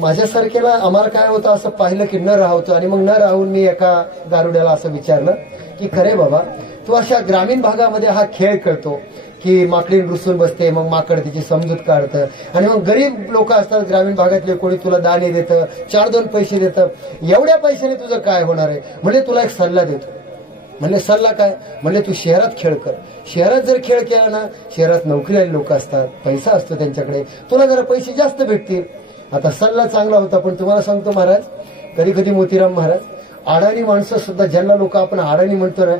माझ्यासारख्याला आम्हाला काय होतं, असं पाहिलं की न राहतो, आणि मग न राहून मी एका गारुड्याला असं विचारलं की खरे बाबा, तू अशा ग्रामीण भागामध्ये हा खेळ खेळतो की माकडीन रुसून बसते, मग माकड तिची समजूत काढतं, आणि मग गरीब लोक असतात ग्रामीण भागातले, कोणी तुला दाणे देतं, 4-2 पैसे देतं, एवढ्या पैशाने तुझं काय होणार आहे? म्हणजे तुला एक सल्ला देतो. म्हणजे सल्ला काय? म्हणजे तू शहरात खेळ कर. शहरात जर खेळ केला ना, शहरात नोकरीवाले लोक असतात, पैसा असतो त्यांच्याकडे, तुला जरा पैसे जास्त भेटतील. आता सल्ला चांगला होता, पण तुम्हाला सांगतो महाराज, कधी कधी मोतीराम महाराज, अडाणी माणसं सुद्धा, ज्यांना लोक आपण अडाणी म्हणतो ना,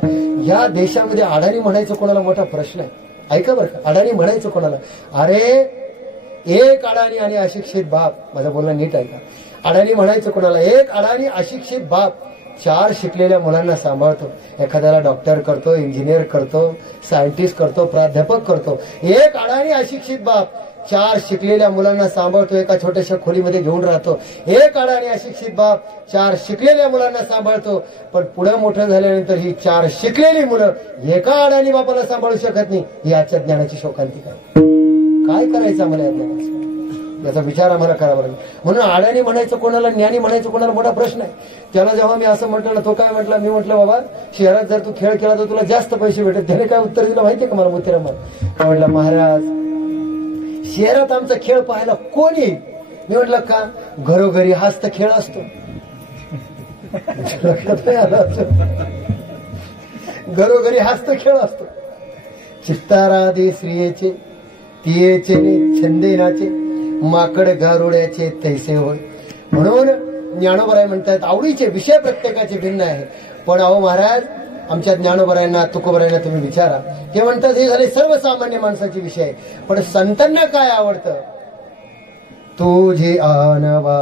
या देशामध्ये अडाणी म्हणायचं कोणाला मोठा प्रश्न आहे. ऐका बरं का, अडाणी म्हणायचं कोणाला? अरे एक अडाणी आणि अशिक्षित बाप, माझं बोलणं नीट ऐका, अडाणी म्हणायचं कोणाला? एक अडाणी अशिक्षित बाप 4 शिकलेल्या मुलांना सांभाळतो, एखाद्याला डॉक्टर करतो, इंजिनियर करतो, सायंटिस्ट करतो, प्राध्यापक करतो. एक अडाणी अशिक्षित बाप 4 शिकलेल्या मुलांना सांभाळतो, एका छोट्याशा खोलीमध्ये घेऊन राहतो. एक अडाणी अशिक्षित बाप 4 शिकलेल्या मुलांना सांभाळतो, पण पुढे मोठं झाल्यानंतर ही 4 शिकलेली मुलं एका अडाणी बापाला सांभाळू शकत नाही. ही आजच्या ज्ञानाची शोकांतिका आहे. काय करायचं आम्हाला या ज्ञानाचं? याचा विचार आम्हाला करावा लागेल. म्हणून अडाणी म्हणायचं कोणाला, ज्ञानी म्हणायचं कोणाला मोठा प्रश्न आहे. त्याला जेव्हा मी असं म्हटलं ना, तो काय म्हटलं, मी म्हटलं बाबा शहरात जर तू खेळ केला तर तुला जास्त पैसे भेटेल. त्याने काय उत्तर दिलं माहितीये का मला मोतीराम? म्हटलं महाराज, शहरात आमचा खेळ पाहायला कोण येईल? मी म्हटलं का? घरोघरी हाच तर खेळ असतो. घरोघरी हाच तर खेळ असतो. चित्ताराधे स्त्रियेचे, तियेचे छंदेनाचे, माकड गारुड्याचे तैसे होय. म्हणून ज्ञानोबराय म्हणतात आवडीचे विषय प्रत्येकाचे भिन्न आहे. पण अहो महाराज, आमच्या ज्ञानोबरायांना, तुकोबरायांना तुम्ही विचारा, ते म्हणतात हे झाले सर्वसामान्य माणसाचे विषय, पण संतांना काय आवडतं? तुझे आनवा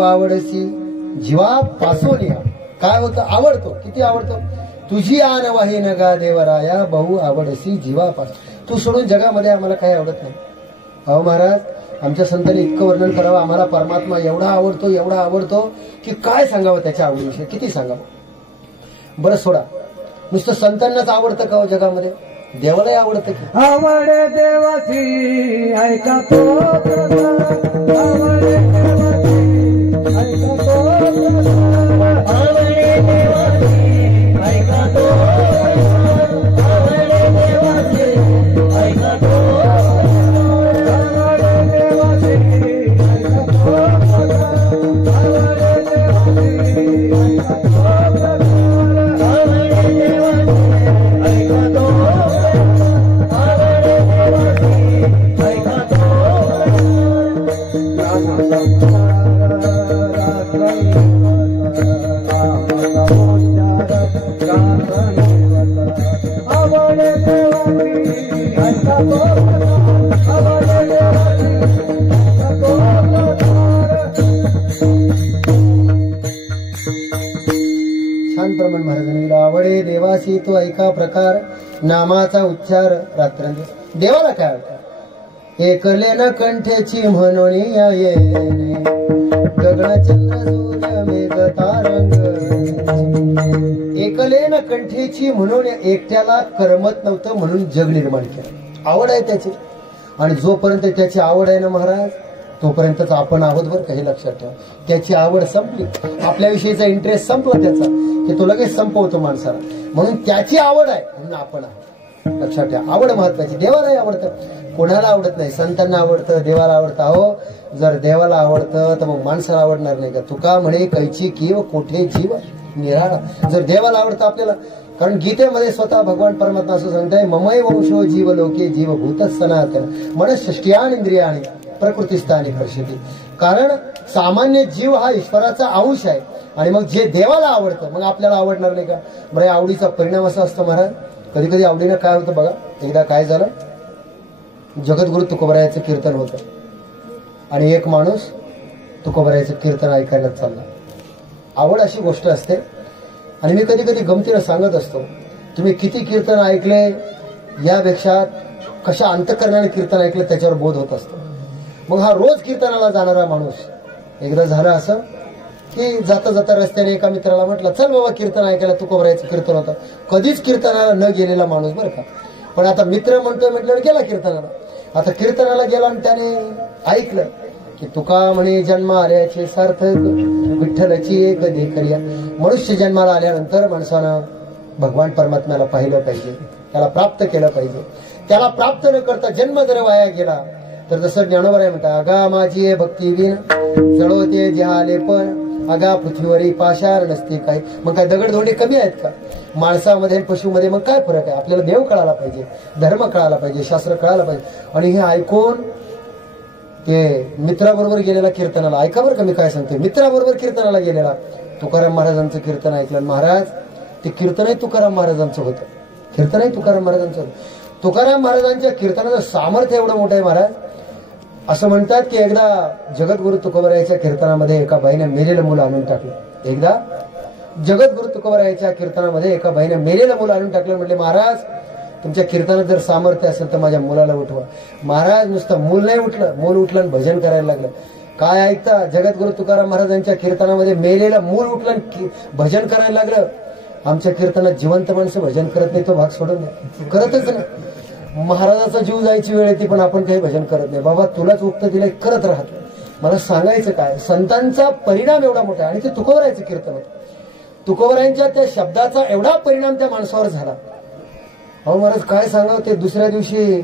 आवडसी जीवा पासून या. काय होतं? आवडतो. किती आवडतो? तुझी आन वाही नगा देवराया, बहु आवडसी जीवा पासून. तू सोडून जगामध्ये आम्हाला काही आवडत नाही. अहो महाराज, आमच्या संतांनी इतकं वर्णन करावं, आम्हाला परमात्मा एवढा आवडतो, एवढा आवडतो की काय सांगावं त्याच्या आवडीविषयी, किती सांगावं. बरं सोडा, नुसतं संतांनाच आवडतं का हो जगामध्ये? देवालाही आवडतं की? आवड देवाची ऐका तो, आवड देवाची ऐका तो, आवड देवाची ऐका तो, आवड देवाची ऐका तो, आवड देवाची ऐका तो, आवड देवाची ऐका शांतप्रमाण महाराजांनी आवडे देवासी तो ऐका प्रकार, नामाचा उच्चार रात्रंदिवस. देवाला काय आवडतं? एकले न कंठेची म्हणून येणे, गगनचंद्र सूर्य मेघ तारंग. एकले न कंठेची म्हणून एकट्याला करमत नव्हतं, म्हणून जग निर्माण केलं. आवड आहे त्याची, आणि जोपर्यंत त्याची आवड आहे ना महाराज, तोपर्यंतच आपण आहोत बरं का, हे लक्षात ठेवा. त्याची आवड संपली, आपल्याविषयीचा इंटरेस्ट संपला त्याचा, की तो लगेच संपवतो माणसाला. म्हणून त्याची आवड आहे म्हणून आपण आहोत. लक्षात ठेवा, आवड महत्वाची. देवालाही आवडतं, कोणाला आवडत नाही? संतांना आवडतं, देवाला आवडतं. अहो जर देवाला आवडतं तर मग माणसाला आवडणार नाही का? तुका म्हणे कैची कीव कोठे जीव निराळा. जर देवाला आवडतं आपल्याला, कारण गीतेमध्ये स्वतः भगवान परमात्मा असं सांगताय, ममय वंशो जीव लोके जीवभूत सनातन मनःषष्ट्यान इंद्रियाणी प्रकृतीस्थानी हर्षती. कारण सामान्य जीव हा ईश्वराचा अंश आहे, आणि मग जे देवाला आवडतं मग आपल्याला आवडणार नाही का? बरं, आवडीचा परिणाम असा असतो महाराज. कधी कधी आवडीनं काय होतं बघा. एकदा काय झालं, जगद्गुरु तुकोबरायाचं कीर्तन होतं, आणि एक माणूस तुकोबरायाचं कीर्तन ऐकायला चालला. आवड अशी गोष्ट असते, आणि मी कधी कधी गमतीनं सांगत असतो, तुम्ही किती कीर्तन ऐकले यापेक्षा कशा अंतःकरणाने कीर्तन ऐकले त्याच्यावर बोध होत असतो. मग हा रोज कीर्तनाला जाणारा माणूस, एकदा झालं असं की जाता जाता रस्त्याने एका मित्राला म्हटलं, चल बाबा कीर्तन ऐकायला. तुकोबरायाचं कीर्तन होतं. कधीच कीर्तनाला न गेलेला माणूस बरं का, पण आता मित्र म्हणतोय म्हटल्यावर गेला कीर्तनाला. आता कीर्तनाला गेला आणि त्याने ऐकलं की तुका म्हणे जन्म आल्याचे सार्थक विठ्ठलाची एक देखरिया. मनुष्य जन्माला आल्यानंतर माणसानं भगवान परमात्म्याला पाहिलं पाहिजे, त्याला प्राप्त केलं पाहिजे. त्याला प्राप्त न करता जन्म जर वाया गेला तर जसं ज्ञानोबराय म्हणतात, अगा माझी भक्ती विन जळवते जहाले पण अगा पृथ्वीवरी पाषाण नसते काय. मग काय दगडधोंडे कमी आहेत का? माणसामध्ये पशुमध्ये मग काय फरक आहे? आपल्याला देव कळायला पाहिजे, धर्म कळायला पाहिजे, शास्त्र कळायला पाहिजे. आणि हे ऐकून ते मित्राबरोबर गेलेला कीर्तनाला, ऐका बरं का मी काय सांगते, मित्राबरोबर कीर्तनाला गेलेला तुकाराम महाराजांचं कीर्तन ऐकलं. महाराज ते कीर्तनही तुकाराम महाराजांचं होतं, कीर्तनही तुकाराम महाराजांचं होतं. तुकाराम महाराजांच्या कीर्तनाचं सामर्थ्य एवढं मोठं आहे महाराज. असं म्हणतात की एकदा जगद्गुरु तुकोबरायाच्या कीर्तनामध्ये एका बाईने मेलेलं मुलं आणून टाकलं. एकदा जगद्गुरु तुकोबरायाच्या कीर्तनामध्ये एका बाईने मेलेलं मुलं आणून टाकलं. म्हटले, महाराज तुमच्या कीर्तनात जर सामर्थ्य असेल तर माझ्या मुलाला उठवा. महाराज नुसतं मूल नाही उठलं, मूल उठलं आणि भजन करायला लागलं. काय ऐकता, जगद्गुरु तुकाराम महाराजांच्या कीर्तनामध्ये मेलेलं मूल उठलं आणि भजन करायला लागलं. आमच्या कीर्तनात जिवंत माणसं भजन करत नाही, तो भाग सोडून करतच नाही. महाराजाचा जीव जायची वेळ येते पण आपण काही भजन करत नाही. बाबा तुलाच उक्त दिलंय, करत राहतो. मला सांगायचं काय, संतांचा परिणाम एवढा मोठा आहे. आणि ते तुकोबरायाचं कीर्तन होतं. तुकोबरायांच्या त्या शब्दाचा एवढा परिणाम त्या माणसावर झाला. अहो महाराज काय सांगावं, ते दुसऱ्या दिवशी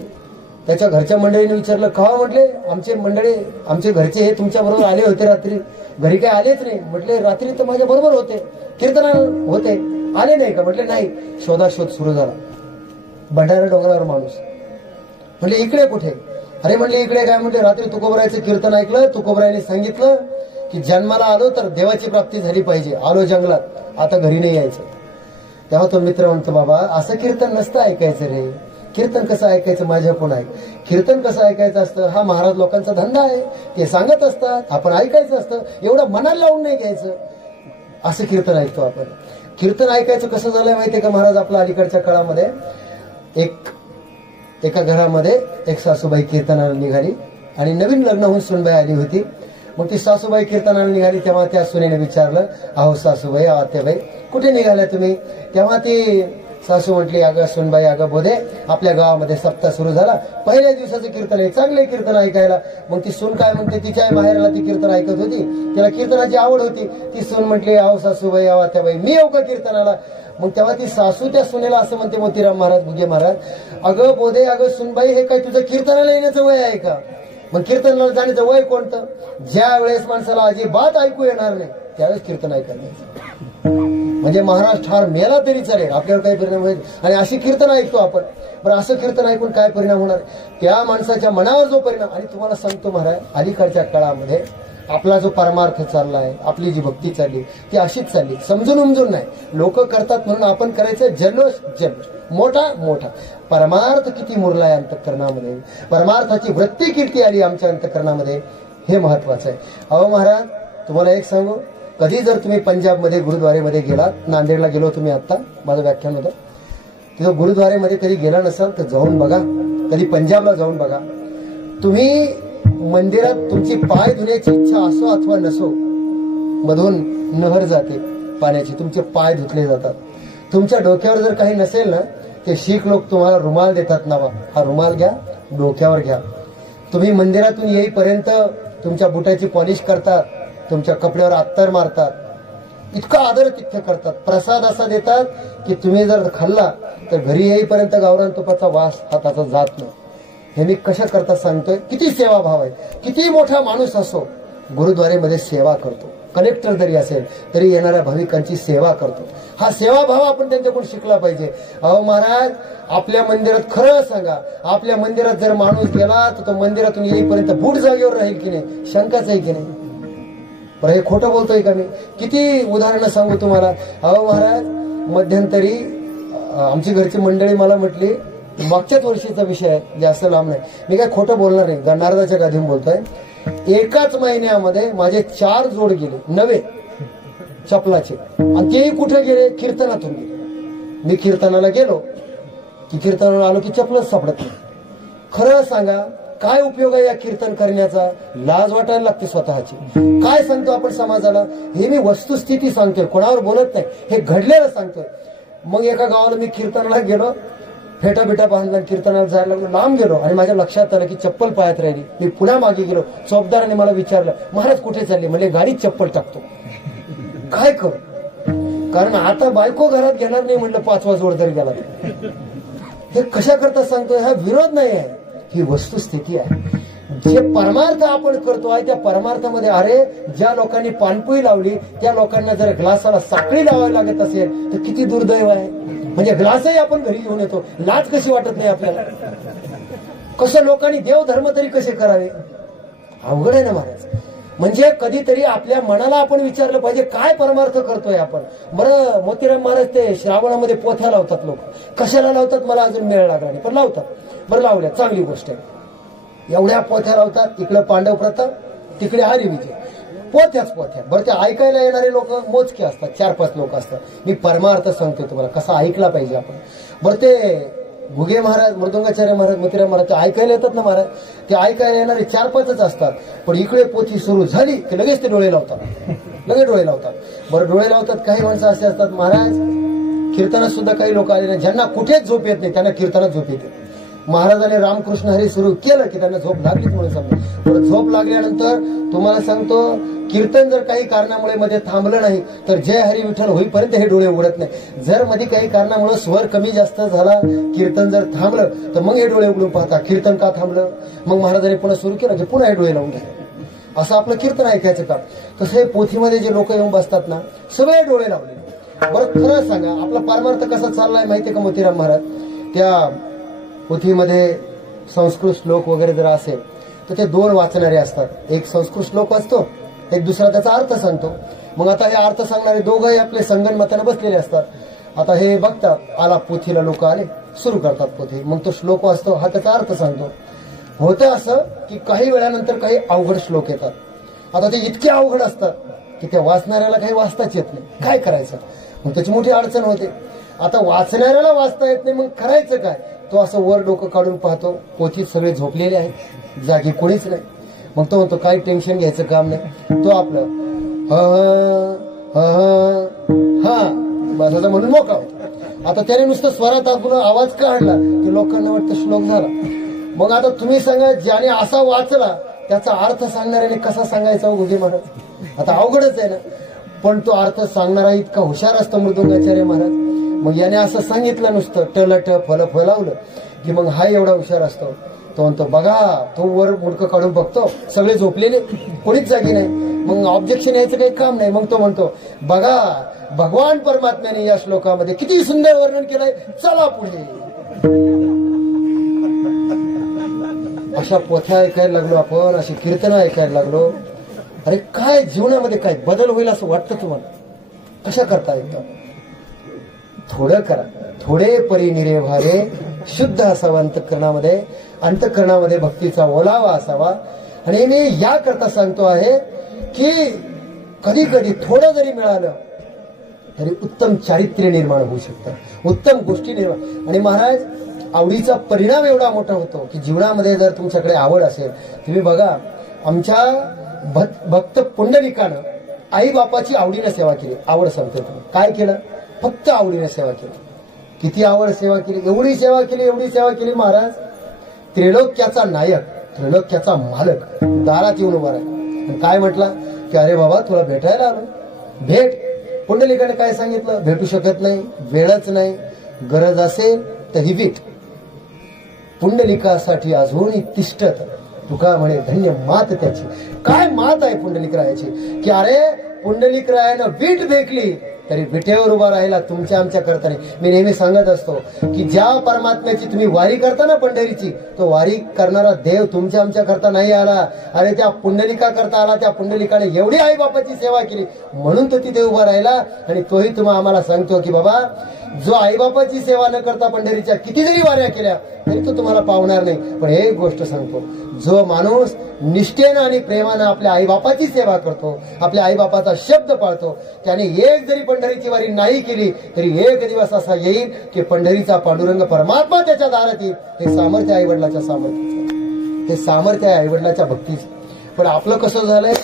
त्याच्या घरच्या मंडळीने विचारलं, का म्हटले आमचे घरचे हे तुमच्या बरोबर आले होते रात्री? घरी काय आलेच नाही. म्हटले रात्री तर माझ्या बरोबर होते, कीर्तनाला होते, आले नाही का? म्हटले नाही. शोधाशोध सुरू झाला. भंडारा डोंगरावर माणूस म्हटले इकडे कुठे? अरे म्हणले इकडे काय? म्हटले रात्री तुकोबरायाचं कीर्तन ऐकलं, तुकोबरायाने सांगितलं की जन्माला आलो तर देवाची प्राप्ती झाली पाहिजे, आलो जंगलात, आता घरी नाही यायचं. तेव्हा तो मित्र म्हणतो, बाबा असं कीर्तन नसतं ऐकायचं रे. कीर्तन कसं ऐकायचं माझ्या कोण आहे? कीर्तन कसं ऐकायचं असतं हा महाराज लोकांचा धंदा आहे, ते सांगत असतात, आपण ऐकायचं असतं. एवढं मनाला लावून नाही घ्यायचं. असं कीर्तन ऐकतो आपण. कीर्तन ऐकायचं कसं झालंय माहितीये का महाराज? आपल्या अलीकडच्या काळामध्ये एका घरामध्ये एक सासूबाई कीर्तनाला निघाली आणि नवीन लग्न होऊन सुनबाई आली होती. मग ती सासूबाई कीर्तनाला निघाली तेव्हा त्या सुनेने विचारलं, अहो सासूबाई, आत्याबाई कुठे निघाल्या तुम्ही? तेव्हा ती सासू म्हटली, अगं सुनबाई, अगं बोधे, आपल्या गावामध्ये सप्ताह सुरू झाला, पहिल्या दिवसाचं कीर्तन आहे, चांगले कीर्तन ऐकायला. मग ती सून काय म्हणते, तिच्या माहेरला ती कीर्तन ऐकत होती, तिला कीर्तनाची आवड होती. ती सून म्हटली, अहो सासूबाई, अहो आत्याबाई, मी येऊ का कीर्तनाला? मग तेव्हा ती सासू त्या सुनेला असं म्हणते, मोतीराम महाराज, भुगे महाराज, अगं बोधे, अगं सुनबाई, हे काय तुझं कीर्तनाला येण्याचं वय आहे का? मग कीर्तनाला जाण्याचं वय कोणतं? ज्या वेळेस माणसाला अजिबात ऐकू येणार नाही त्यावेळेस कीर्तन ऐकायला. म्हणजे महाराज ठार मेला तरी चालेल, आपल्यावर काही परिणाम होईल. आणि अशी कीर्तन ऐकतो आपण. बरं, असं कीर्तन ऐकून काय परिणाम होणार? त्या माणसाच्या मनावर जो परिणाम. आणि तुम्हाला सांगतो महाराज, अलीकडच्या काळामध्ये आपला जो परमार्थ चाललाय, आपली जी भक्ती चालली ती अशीच चालली, समजून उमजून नाही. लोक करतात म्हणून आपण करायचं जल्लोष मोठा. परमार्थ किती मुरलाय अंतःकरणामध्ये, परमार्थाची वृत्ती किती आली आमच्या अंतःकरणामध्ये, हे महत्वाचं आहे. अहो महाराज तुम्हाला एक सांगू, कधी जर तुम्ही पंजाबमध्ये गुरुद्वारेमध्ये गेलात, नांदेडला गेलो तुम्ही आता, माझं व्याख्यान होतं, तिथं गुरुद्वारेमध्ये कधी गेला नसाल तर जाऊन बघा, कधी पंजाबला जाऊन बघा. तुम्ही मंदिरात तुमची पाय धुण्याची इच्छा असो अथवा नसो, मधून नहर जाते पाण्याची, तुमचे पाय धुतले जातात. तुमच्या डोक्यावर जर काही नसेल ना, ते शीख लोक तुम्हाला रुमाल देतात, नावा हा रुमाल घ्या, डोक्यावर घ्या. तुम्ही मंदिरातून येईपर्यंत तुमच्या बुटाची पॉलिश करतात, तुमच्या कपड्यावर अत्तर मारतात. इतका आदर तिथ्य करतात. प्रसाद असा देतात की तुम्ही जर खाल्ला तर घरी येईपर्यंत गावरान तुपाचा वास हाताचा जात नाही. हे मी कशा करता सांगतोय. किती सेवाभाव आहे. किती मोठा माणूस असो गुरुद्वारेमध्ये सेवा करतो. कलेक्टर जरी असेल तरी येणाऱ्या भाविकांची सेवा करतो. हा सेवाभाव आपण त्यांच्याकडून शिकला पाहिजे. अहो महाराज, आपल्या मंदिरात खरं सांगा, आपल्या मंदिरात जर माणूस गेला तर तो मंदिरातून येईपर्यंत बूट जागेवर राहील की नाही, शंकाच आहे की नाही. पण हे खोटं बोलतोय का मी. किती उदाहरणं सांगू तुम्हाला. अहो महाराज, मध्यंतरी आमची घरची मंडळी मला म्हटली, मागच्याच वर्षीचा विषय आहे, जास्त लांब नाही, मी काय खोटं बोलणार नाही, नारदाच्या गादीहून बोलतोय. एकाच महिन्यामध्ये माझे 4 जोड गेले नवे चपलाचे. आणि तेही कुठे गेले, कीर्तनातून गेले. मी कीर्तनाला गेलो की कीर्तनाला आलो की चपलच सापडत नाही. खरं सांगा, काय उपयोग आहे या कीर्तन करण्याचा. लाज वाटायला लागते स्वतःची. काय सांगतो आपण समाजाला. हे मी वस्तुस्थिती सांगतोय, कोणावर बोलत नाही, हे घडलेलं सांगतोय. मग एका गावाला मी कीर्तनाला गेलो, फेटा बिटा बांधला, कीर्तनाला जायला लागलो. लांब गेलो आणि माझ्या लक्षात आलं की चप्पल पायात राहिली. मी पुन्हा मागे गेलो. चौकदाराने मला विचारलं, महाराज कुठे चालले. म्हणजे गाडीत चप्पल टाकतो. काय करू, कारण आता बायको घरात घेणार नाही म्हणलं 5वा जोड जरी गेला. हे कशा करता सांगतोय. हा विरोध नाही आहे, ही वस्तुस्थिती आहे. जे परमार्थ आपण करतोय त्या परमार्थामध्ये, अरे ज्या लोकांनी पानपोई लावली त्या लोकांना जर ग्लासाला साखळी लावावी लागत असेल तर किती दुर्दैव आहे. म्हणजे ग्लासही आपण घरी घेऊन येतो, लाज कशी वाटत नाही आपल्याला. कसं लोकांनी देवधर्म तरी कसे करावे. अवघड आहे ना महाराज. म्हणजे कधीतरी आपल्या मनाला आपण विचारलं पाहिजे, काय परमार्थ करतोय आपण. बरं, मोतीराम महाराज ते श्रावणामध्ये पोथ्या लावतात. लोक कशाला लावतात मला अजून मेळ लागला नाही, पण लावतात. बरं, लावल्या, चांगली गोष्ट आहे. एवढ्या पोथ्या लावतात. इकडे पांडव प्रथा, तिकडे हरिविजय, पोथ्याच पोथ्या. बरं, ते ऐकायला येणारे लोक मोजके असतात, 4-5 लोक असतात. मी परमार्थ सांगतो तुम्हाला, कसा ऐकला पाहिजे आपण. बरं, ते घुगे महाराज, मृदुंगाचार्य महाराज, मोतीराम महाराज, ते ऐकायला येतात ना महाराज. ते ऐकायला येणारे 4-5च असतात. पण इकडे पोथी सुरू झाली की लगेच ते डोळे लावतात, लगेच डोळे लावतात. बरं, डोळे लावतात. काही माणसं असे असतात महाराज, कीर्तनात सुद्धा काही लोक आले नाही, ज्यांना कुठेच झोप येत नाही त्यांना कीर्तनात झोप येते. महाराजांनी रामकृष्ण हरी सुरू केलं की त्यांना झोप लागलीच म्हणून समजा. पण झोप लागल्यानंतर तुम्हाला सांगतो, कीर्तन जर काही कारणामुळे मध्ये थांबलं नाही तर जय हरी विठ्ठल होईपर्यंत हे डोळे उघडत नाही. जर मध्ये काही कारणामुळे स्वर कमी जास्त झाला, कीर्तन जर थांबलं तर मग हे डोळे उघडून पाहता, कीर्तन का थांबलं. मग महाराजांनी पुन्हा सुरू केलं की पुन्हा हे डोळे लावून घ्या. असं आपलं कीर्तन ऐकायचं काम. तसं हे पोथीमध्ये जे लोक येऊन बसतात ना, सगळे डोळे लावले. बरं, खरं सांगा, आपला परमार्थ कसा चाललाय माहितीये का मोतीराम महाराज. त्या पोथीमध्ये संस्कृत श्लोक वगैरे जर असेल तर ते 2 वाचणारे असतात. एक संस्कृत श्लोक वाचतो, एक दुसरा त्याचा अर्थ सांगतो. मग आता हे अर्थ सांगणारे दोघंही आपले संगनमताने बसलेले असतात. आता हे बघतात, आला पोथीला लोक आले, सुरू करतात पोथी. मग तो श्लोक वाचतो, हा त्याचा अर्थ सांगतो. होतं असं की काही वेळानंतर काही अवघड श्लोक येतात. आता ते इतके अवघड असतात की त्या वाचणाऱ्याला काही वाचताच येत नाही. काय करायचं, मग त्याची मोठी अडचण होते. आता वाचणाऱ्याला वाचता येत नाही, मग करायचं काय. तो असं वर डोकं काढून पाहतो, पोथीत सगळे झोपलेले आहेत, जागी कोणीच नाही. मग तो म्हणतो काही टेन्शन घ्यायचं काम नाही. तो आपलं हा बस असं म्हणून मोकळा होतो. आता त्याने नुसतं स्वरात आपण आवाज काढला की लोकांना वाटतं श्लोक झाला. मग आता तुम्ही सांगा, ज्याने असा वाचला त्याचा अर्थ सांगणाऱ्याने कसा सांगायचा हो घुगे महाराज. आता अवघडच आहे ना. पण तो अर्थ सांगणारा इतका हुशार असतो मृदुंगाचार्य महाराज. मग याने असं सांगितलं नुसतं टलट फल फलावलं की मग हा एवढा हुशार असतो. तो म्हणतो, बघा, तो वर मुडकं काढून बघतो, सगळे झोपलेले, कोणीच जागी नाही. मग ऑब्जेक्शन यायचं काही काम नाही. मग तो म्हणतो, बघा, भगवान परमात्म्याने या श्लोकामध्ये किती सुंदर वर्णन केलंय, चला पुढे. अशा पोथ्या ऐकायला लागलो आपण, अशी कीर्तनं ऐकायला लागलो. अरे काय जीवनामध्ये काय बदल होईल असं वाटतं तुम्हाला. कशा करता येतं. थोडं करा, थोडे परी निरेभारे, शुद्ध असावं अंतःकरणामध्ये, अंतःकरणामध्ये भक्तीचा ओलावा असावा. आणि मी या करता सांगतो आहे की कधी कधी थोडं जरी मिळालं तरी उत्तम चारित्र्य निर्माण होऊ शकतं, उत्तम गोष्टी निर्माण. आणि महाराज, आवडीचा परिणाम एवढा मोठा होतो की जीवनामध्ये जर तुमच्याकडे आवड असेल. तुम्ही बघा, आमच्या भक्त पुंडलिकानं आई बापाची आवडीनं सेवा केली. आवड सांगतो तुम्ही काय केलं, फक्त आवडीने सेवा केली. किती आवड सेवा केली, एवढी सेवा केली, एवढी सेवा केली महाराज. त्रिलोक्याचा नायक, त्रिलोक्याचा मालक दारात येऊन उभा राहिला. काय म्हटला की अरे बाबा, तुला भेटायला आलो, भेट. पुंडलिकाने काय सांगितलं? भेटू शकत नाही, वेळच नाही, गरज असेल तर ही वीट पुंडलिकासाठी अजूनही तिष्ठत. तुका म्हणे धन्य मात त्याची. काय मात आहे पुंडलिकरायाची की अरे पुंडलिकरायानं वीट भेटली तरी विटेवर उभा राहिला तुमच्या आमच्या करताना. मी नेहमी सांगत असतो की ज्या परमात्म्याची तुम्ही वारी करता ना पंढरीची, तो वारी करणारा देव तुमच्या आमच्या करता नाही आला. अरे त्या पुंडलिका करता आला. त्या पुंडलिकाने एवढी आई बापाची सेवा केली म्हणून तो तिथे उभा राहिला. आणि तोही तुम्हाला आम्हाला सांगतो की बाबा जो आईबापाची सेवा न करता पंढरीच्या किती जरी वाऱ्या केल्या तरी तो तुम्हाला पावणार नाही. पण एक गोष्ट सांगतो, जो माणूस निष्ठेनं आणि प्रेमानं आपल्या आईबापाची सेवा करतो, आपल्या आईबापाचा शब्द पाळतो, त्याने एक जरी पंढरीची वारी नाही केली तरी एक दिवस असा येईल की पंढरीचा पांडुरंग परमात्मा त्याच्या दारात येईल. हे सामर्थ्य आईवडिलाच्या सामर्थ्याचं, हे सामर्थ्य आहे आईवडिलाच्या भक्तीचं. पण आपलं कसं झालंय,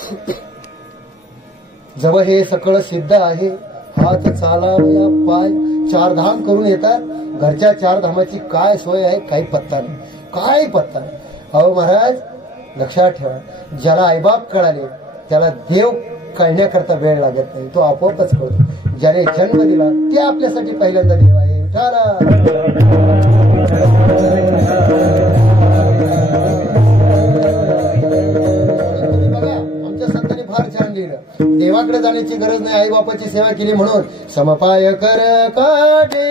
जवळ हे सगळं सिद्ध आहे, हात चालावया पाय चार धाम करून येतात. घरच्या चार धामाची काय सोय आहे? काही पत्ता नाही, काही पत्ता नाही. अहो महाराज लक्षात ठेवा, ज्याला आईबाप कळाले त्याला देव कळण्याकरता वेळ लागत नाही, तो आपोआपच कळतो. ज्याने जन्म दिला ते आपल्यासाठी पहिल्यांदा देव आहे. देवाकडे जाण्याची गरज नाही, आई बापाची सेवा केली म्हणून. समपाय कर काटे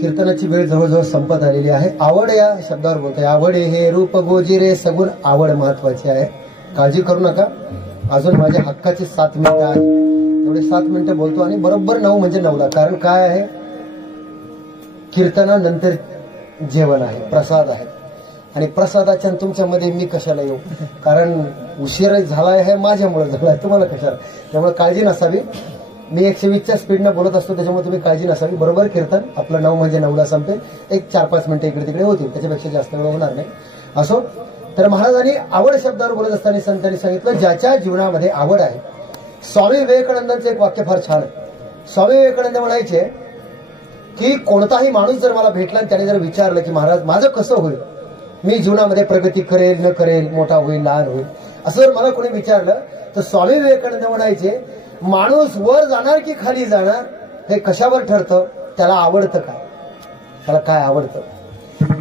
कीर्तनाची वेळ जवळजवळ संपत आलेली आहे. आवड या शब्दावर बोलतोय. आवड हे रूप गोजिरे सगुण आवड महत्वाची आहे. काळजी करू नका, अजून माझ्या हक्काची 7 मिनिटं आहे, एवढे 7 मिनिटं बोलतो आणि बरोबर 9 म्हणजे 9ला. कारण काय आहे, कीर्तनानंतर जेवण आहे, प्रसाद आहे. आणि प्रसादाच्या तुमच्या मध्ये मी कशाला येऊ, कारण उशीर झालाय हे माझ्यामुळे झालाय, तुम्हाला कशाला. त्यामुळे काळजी नसावी. मी 120च्या स्पीडनं बोलत असतो, त्याच्यामुळे तुम्ही काळजी नसावी. बरोबर कीर्तन आपलं 9 म्हणजे 9ला संपेल. एक 4-5 मिनिटं इकडे तिकडे होतील, त्याच्यापेक्षा जास्त वेळ होणार नाही. असो, तर महाराजांनी आवड शब्दावर बोलत असताना संतांनी सांगितलं ज्याच्या जीवनामध्ये आवड आहे. स्वामी विवेकानंदांचं एक वाक्य फार छान आहे. स्वामी विवेकानंद म्हणायचे की कोणताही माणूस जर मला भेटला आणि त्याने जर विचारलं की महाराज माझं कसं होईल, मी जीवनामध्ये प्रगती करेल न करेल, मोठा होईल लहान होईल, असं जर मला कोणी विचारलं तर स्वामी विवेकानंद म्हणायचे माणूस वर जाणार की खाली जाणार हे कशावर ठरतं, त्याला आवडतं काय, त्याला काय आवडतं,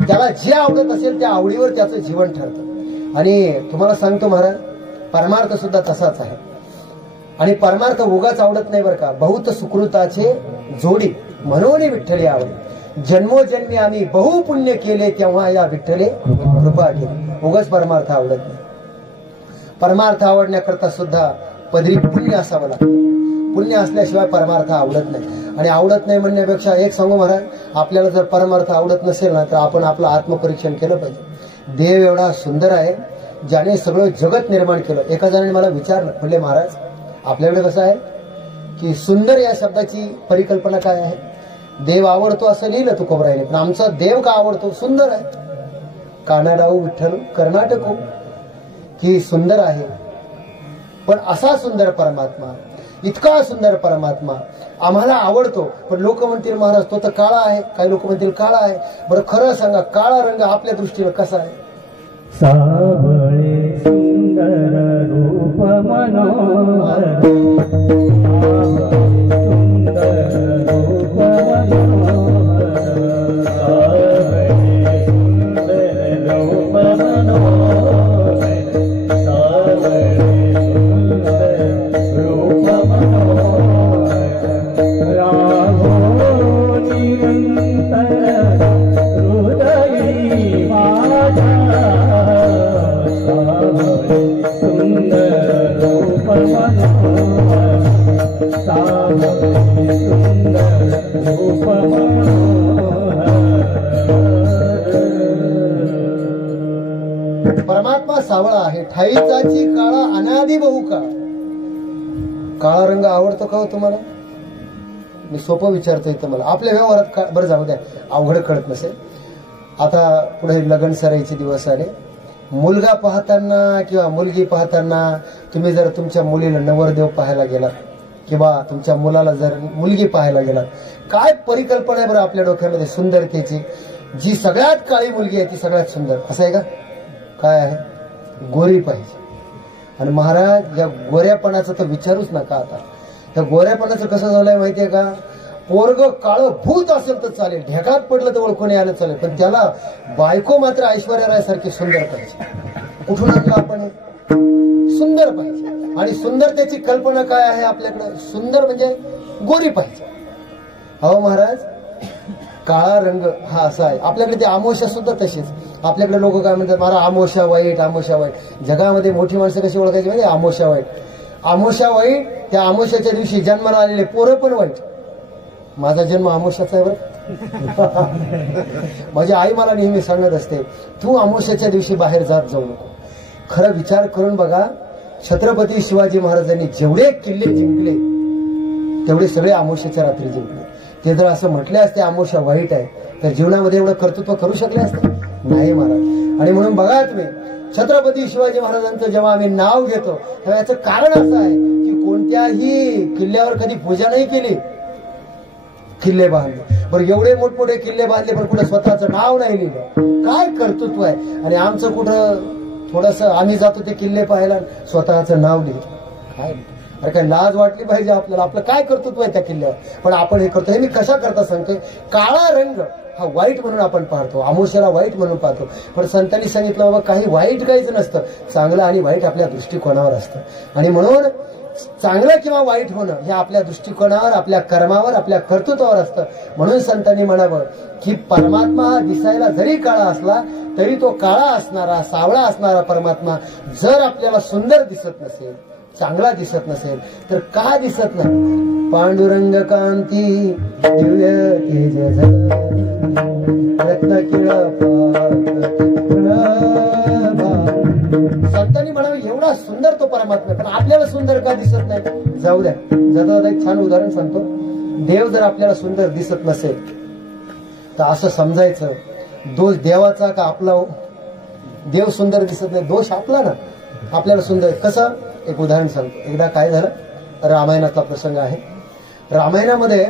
त्याला जे आवडत असेल त्या आवडीवर त्याचं जीवन ठरतं. आणि तुम्हाला सांगतो महाराज, परमार्थ सुद्धा तसाच आहे. आणि परमार्थ उगाच आवडत नाही बरं का. बहुत सुकृताचे जोडी म्हणून विठ्ठले आवडे, जन्मोजन्मी आम्ही बहु पुण्य केले तेव्हा या विठ्ठले कृपा केली. उगाच परमार्थ आवडत नाही. परमार्थ आवडण्याकरता सुद्धा पदरी पुण्य असावं लागतं. पुण्य असल्याशिवाय परमार्थ आवडत नाही. आणि आवडत नाही म्हणण्यापेक्षा एक सांगू महाराज, आपल्याला जर परमार्थ आवडत नसेल ना तर आपण आपलं आत्मपरीक्षण केलं पाहिजे. देव एवढा सुंदर आहे ज्याने सगळं जगत निर्माण केलं. एका जणाने मला विचारलं, म्हणले महाराज आपल्याकडे कसं आहे की सुंदर या शब्दाची परिकल्पना काय आहे. देव आवडतो असं लिहिलं तुकोबरायने, पण आमचा देव का आवडतो, सुंदर आहे. कानाडाऊ विठ्ठल कर्नाटक की सुंदर आहे, पण असा सुंदर परमात्मा, इतका सुंदर परमात्मा आम्हाला आवडतो. पण लोक म्हणतील महाराज तो तर काळा आहे, काही लोक म्हणतील काळा आहे. बरं खरं सांगा, काळा रंग आपल्या दृष्टीनं कसा आहे. सावळे सुंदर रूप मनोहर, सुंदर रूप मनोहर, सावळे सुंदर हृदयी माझ्या सावळे सुंदर रूप मनोहर सावळे सुंदर रूप मनोहर. परमात्मा सावळा आहे, ठाईचाची काळा अनादि बहु काळ. काळा रंग आवडतो का हो तुम्हाला? मी सोपं विचारतो इथं मला. आपल्या व्यवहारात बरं जाऊ द्या, अवघड कळत नसेल. आता पुढे लग्न सराईचे दिवस आले. मुलगा पाहताना किंवा मुलगी पाहताना तुम्ही जर तुमच्या मुलीला नवरदेव पाहायला गेलात किंवा तुमच्या मुलाला जर मुलगी पाहायला गेलात, काय परिकल्पना आहे बरं आपल्या डोक्यामध्ये सुंदरतेची? जी सगळ्यात काळी मुलगी आहे ती सगळ्यात सुंदर, असं आहे का? काय आहे? गोरी पाहिजे. आणि महाराज या गोऱ्यापणाचं तर विचारूच नका. आता त्या गोऱ्यापणाचं कसं झालंय माहितीये का? पोरग काळं भूत असेल तर चालेल, ढेकात पडलं तर ओळखून यायला चालेल, पण त्याला बायको मात्र ऐश्वर्या राय सारखी सुंदर पाहिजे. कुठून आणलं आपण? सुंदर पाहिजे. आणि सुंदरतेची कल्पना काय आहे आपल्याकडे? सुंदर म्हणजे गोरी पाहिजे. हो महाराज, काळा रंग हा असा आहे. आपल्याकडे ते आमोशा सुद्धा तशीच. आपल्याकडे लोक काय म्हणतात, मला आमोशा वाईट, आमोशा वाईट. जगामध्ये मोठी माणसं कशी ओळखायची म्हणजे आमोशा वाईट. आमोशा वाईट, त्या आमोशाच्या दिवशी जन्माला आलेले पोरं पण वाईट. माझा जन्म आमोशाचा आहे बरं. माझी आई मला नेहमी सांगत असते, तू आमोशाच्या दिवशी बाहेर जाऊ नको. खरं विचार करून बघा, छत्रपती शिवाजी महाराजांनी जेवढे किल्ले जिंकले तेवढे सगळे आमोशाच्या रात्री जिंकले. ते जर असं म्हटले असते आमोशा वाईट आहे, तर जीवनामध्ये एवढं कर्तृत्व करू शकले असते? नाही महाराज. आणि म्हणून बघा तुम्ही, छत्रपती शिवाजी महाराजांचं जेव्हा आम्ही नाव घेतो तेव्हा याचं कारण असं आहे की कोणत्याही किल्ल्यावर कधी पूजा नाही केली, किल्ले बांधले. बरं, एवढे मोठमोठे किल्ले बांधले पण कुठं स्वतःचं नाव नाही लिहिलं. काय कर्तृत्व आहे? आणि आमचं कुठं थोडस आम्ही जातो ते किल्ले पाहायला, स्वतःचं नाव लिहिलं. काय अरे काय लाज वाटली पाहिजे आपल्याला. आपलं काय कर्तृत्व आहे त्या किल्ल्यावर, पण आपण हे करतो. हे मी कशा करता सांगतोय, काळा रंग हा वाईट म्हणून आपण पाहतो, आमोशाला वाईट म्हणून पाहतो. पण संतांनी सांगितलं बाबा काही वाईट काहीच नसतं, चांगलं आणि वाईट आपल्या दृष्टिकोनावर असतं. आणि म्हणून चांगलं किंवा वाईट होणं हे आपल्या दृष्टिकोनावर, आपल्या कर्मावर, आपल्या कर्तृत्वावर असतं. म्हणून संतांनी म्हणावं की परमात्मा हा दिसायला जरी काळा असला तरी तो काळा असणारा, सावळा असणारा परमात्मा जर आपल्याला सुंदर दिसत नसेल, चांगला दिसत नसेल तर का दिसत नाही? पांडुरंग कांती दिव्य तेज रत्न संतांनी म्हणावे एवढा सुंदर तो परमात्मा, पण आपल्याला सुंदर का दिसत नाही? जाऊ द्या, जाता एक छान उदाहरण सांगतो. देव जर आपल्याला सुंदर दिसत नसेल तर असं समजायचं दोष देवाचा का आपला? देव सुंदर दिसत नाही, दोष आपला ना. आपल्याला सुंदर कसं? एक उदाहरण सांगतो. एकदा काय झालं, रामायणातला प्रसंग आहे. रामायणामध्ये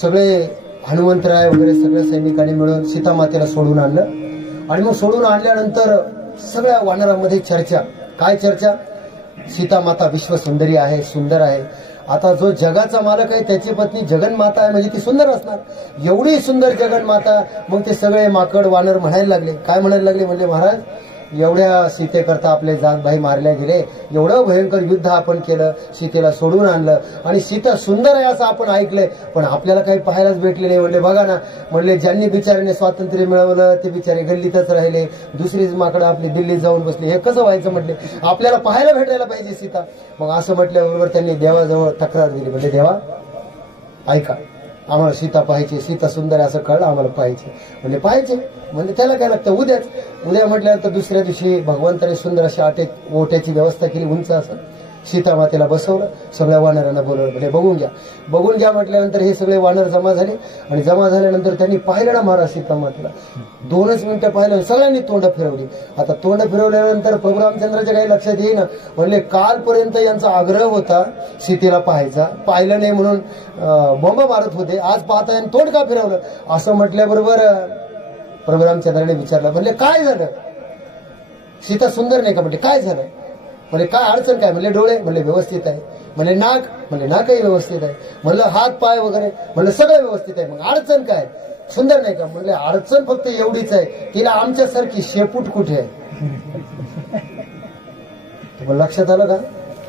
सगळे हनुमंतराय वगैरे सगळ्या सैनिकांनी मिळून सीतामातेला सोडून आणलं. आणि मग सोडून आणल्यानंतर सगळ्या वानरांमध्ये चर्चा. काय चर्चा? सीतामाता विश्वसुंदरी आहे, सुंदर आहे. आता जो जगाचा मालक आहे त्याची पत्नी जगन्माता आहे, म्हणजे ती सुंदर असणार. एवढी सुंदर जगन्माता. मग ते सगळे माकड वानर म्हणायला लागले. काय म्हणायला लागले? म्हणजे महाराज एवढ्या सीतेकरता आपले जातभाई मारले गेले, एवढं भयंकर युद्ध आपण केलं, सीतेला सोडून आणलं आणि सीता सुंदर आहे असं आपण ऐकलंय, पण आपल्याला काही पाहायलाच भेटले नाही. म्हणले बघा ना, म्हणले ज्यांनी बिचाऱ्याने स्वातंत्र्य मिळवलं ते बिचारे गल्लीतच राहिले, दुसरीच माकडं आपली दिल्लीत जाऊन बसली. हे कसं व्हायचं? म्हटले आपल्याला पाहायला भेटायला पाहिजे सीता. मग असं म्हटल्याबरोबर त्यांनी देवाजवळ तक्रार दिली. म्हणजे देवा ऐका, आम्हाला सीता पाहिजे, सीता सुंदर असं कळलं, आम्हाला पाहिजे. म्हणजे पाहिजे म्हणजे त्याला काय लागतं? उद्याच. उद्या म्हटल्यानंतर दुसऱ्या दिवशी भगवंताने सुंदर अशी ओट्याची व्यवस्था केली, उंच असं. सीतामातेला बसवलं, सगळ्या वानरांना बोलवलं. म्हणजे बघून घ्या, बघून घ्या म्हटल्यानंतर हे सगळे वानर जमा झाले. आणि जमा झाल्यानंतर त्यांनी पाहिलं ना महाराज सीतामातेला. 2च मिनिटं पाहिलं, सगळ्यांनी तोंड फिरवली. आता तोंड फिरवल्यानंतर प्रभू रामचंद्राच्या काही लक्षात येईना. म्हणले कालपर्यंत यांचा आग्रह होता सीतेला पाहायचा, पाहिलं नाही म्हणून बॉम्ब मारत होते, आज पाहता तोंड का फिरवलं? असं म्हटल्याबरोबर प्रभू रामचंद्राने विचारलं, म्हणले काय झालं? सीता सुंदर नाही का? म्हणजे काय झालं? म्हणजे काय अडचण काय? म्हणले डोळे, म्हणले व्यवस्थित आहे. म्हणले नाक, म्हणले नाकही व्यवस्थित आहे. म्हणलं हात पाय वगैरे, म्हणलं सगळं व्यवस्थित आहे. मग अडचण काय? सुंदर नाही का? म्हणले अडचण फक्त एवढीच आहे, तिला आमच्यासारखी शेपूट कुठे आहे? लक्षात आलं का?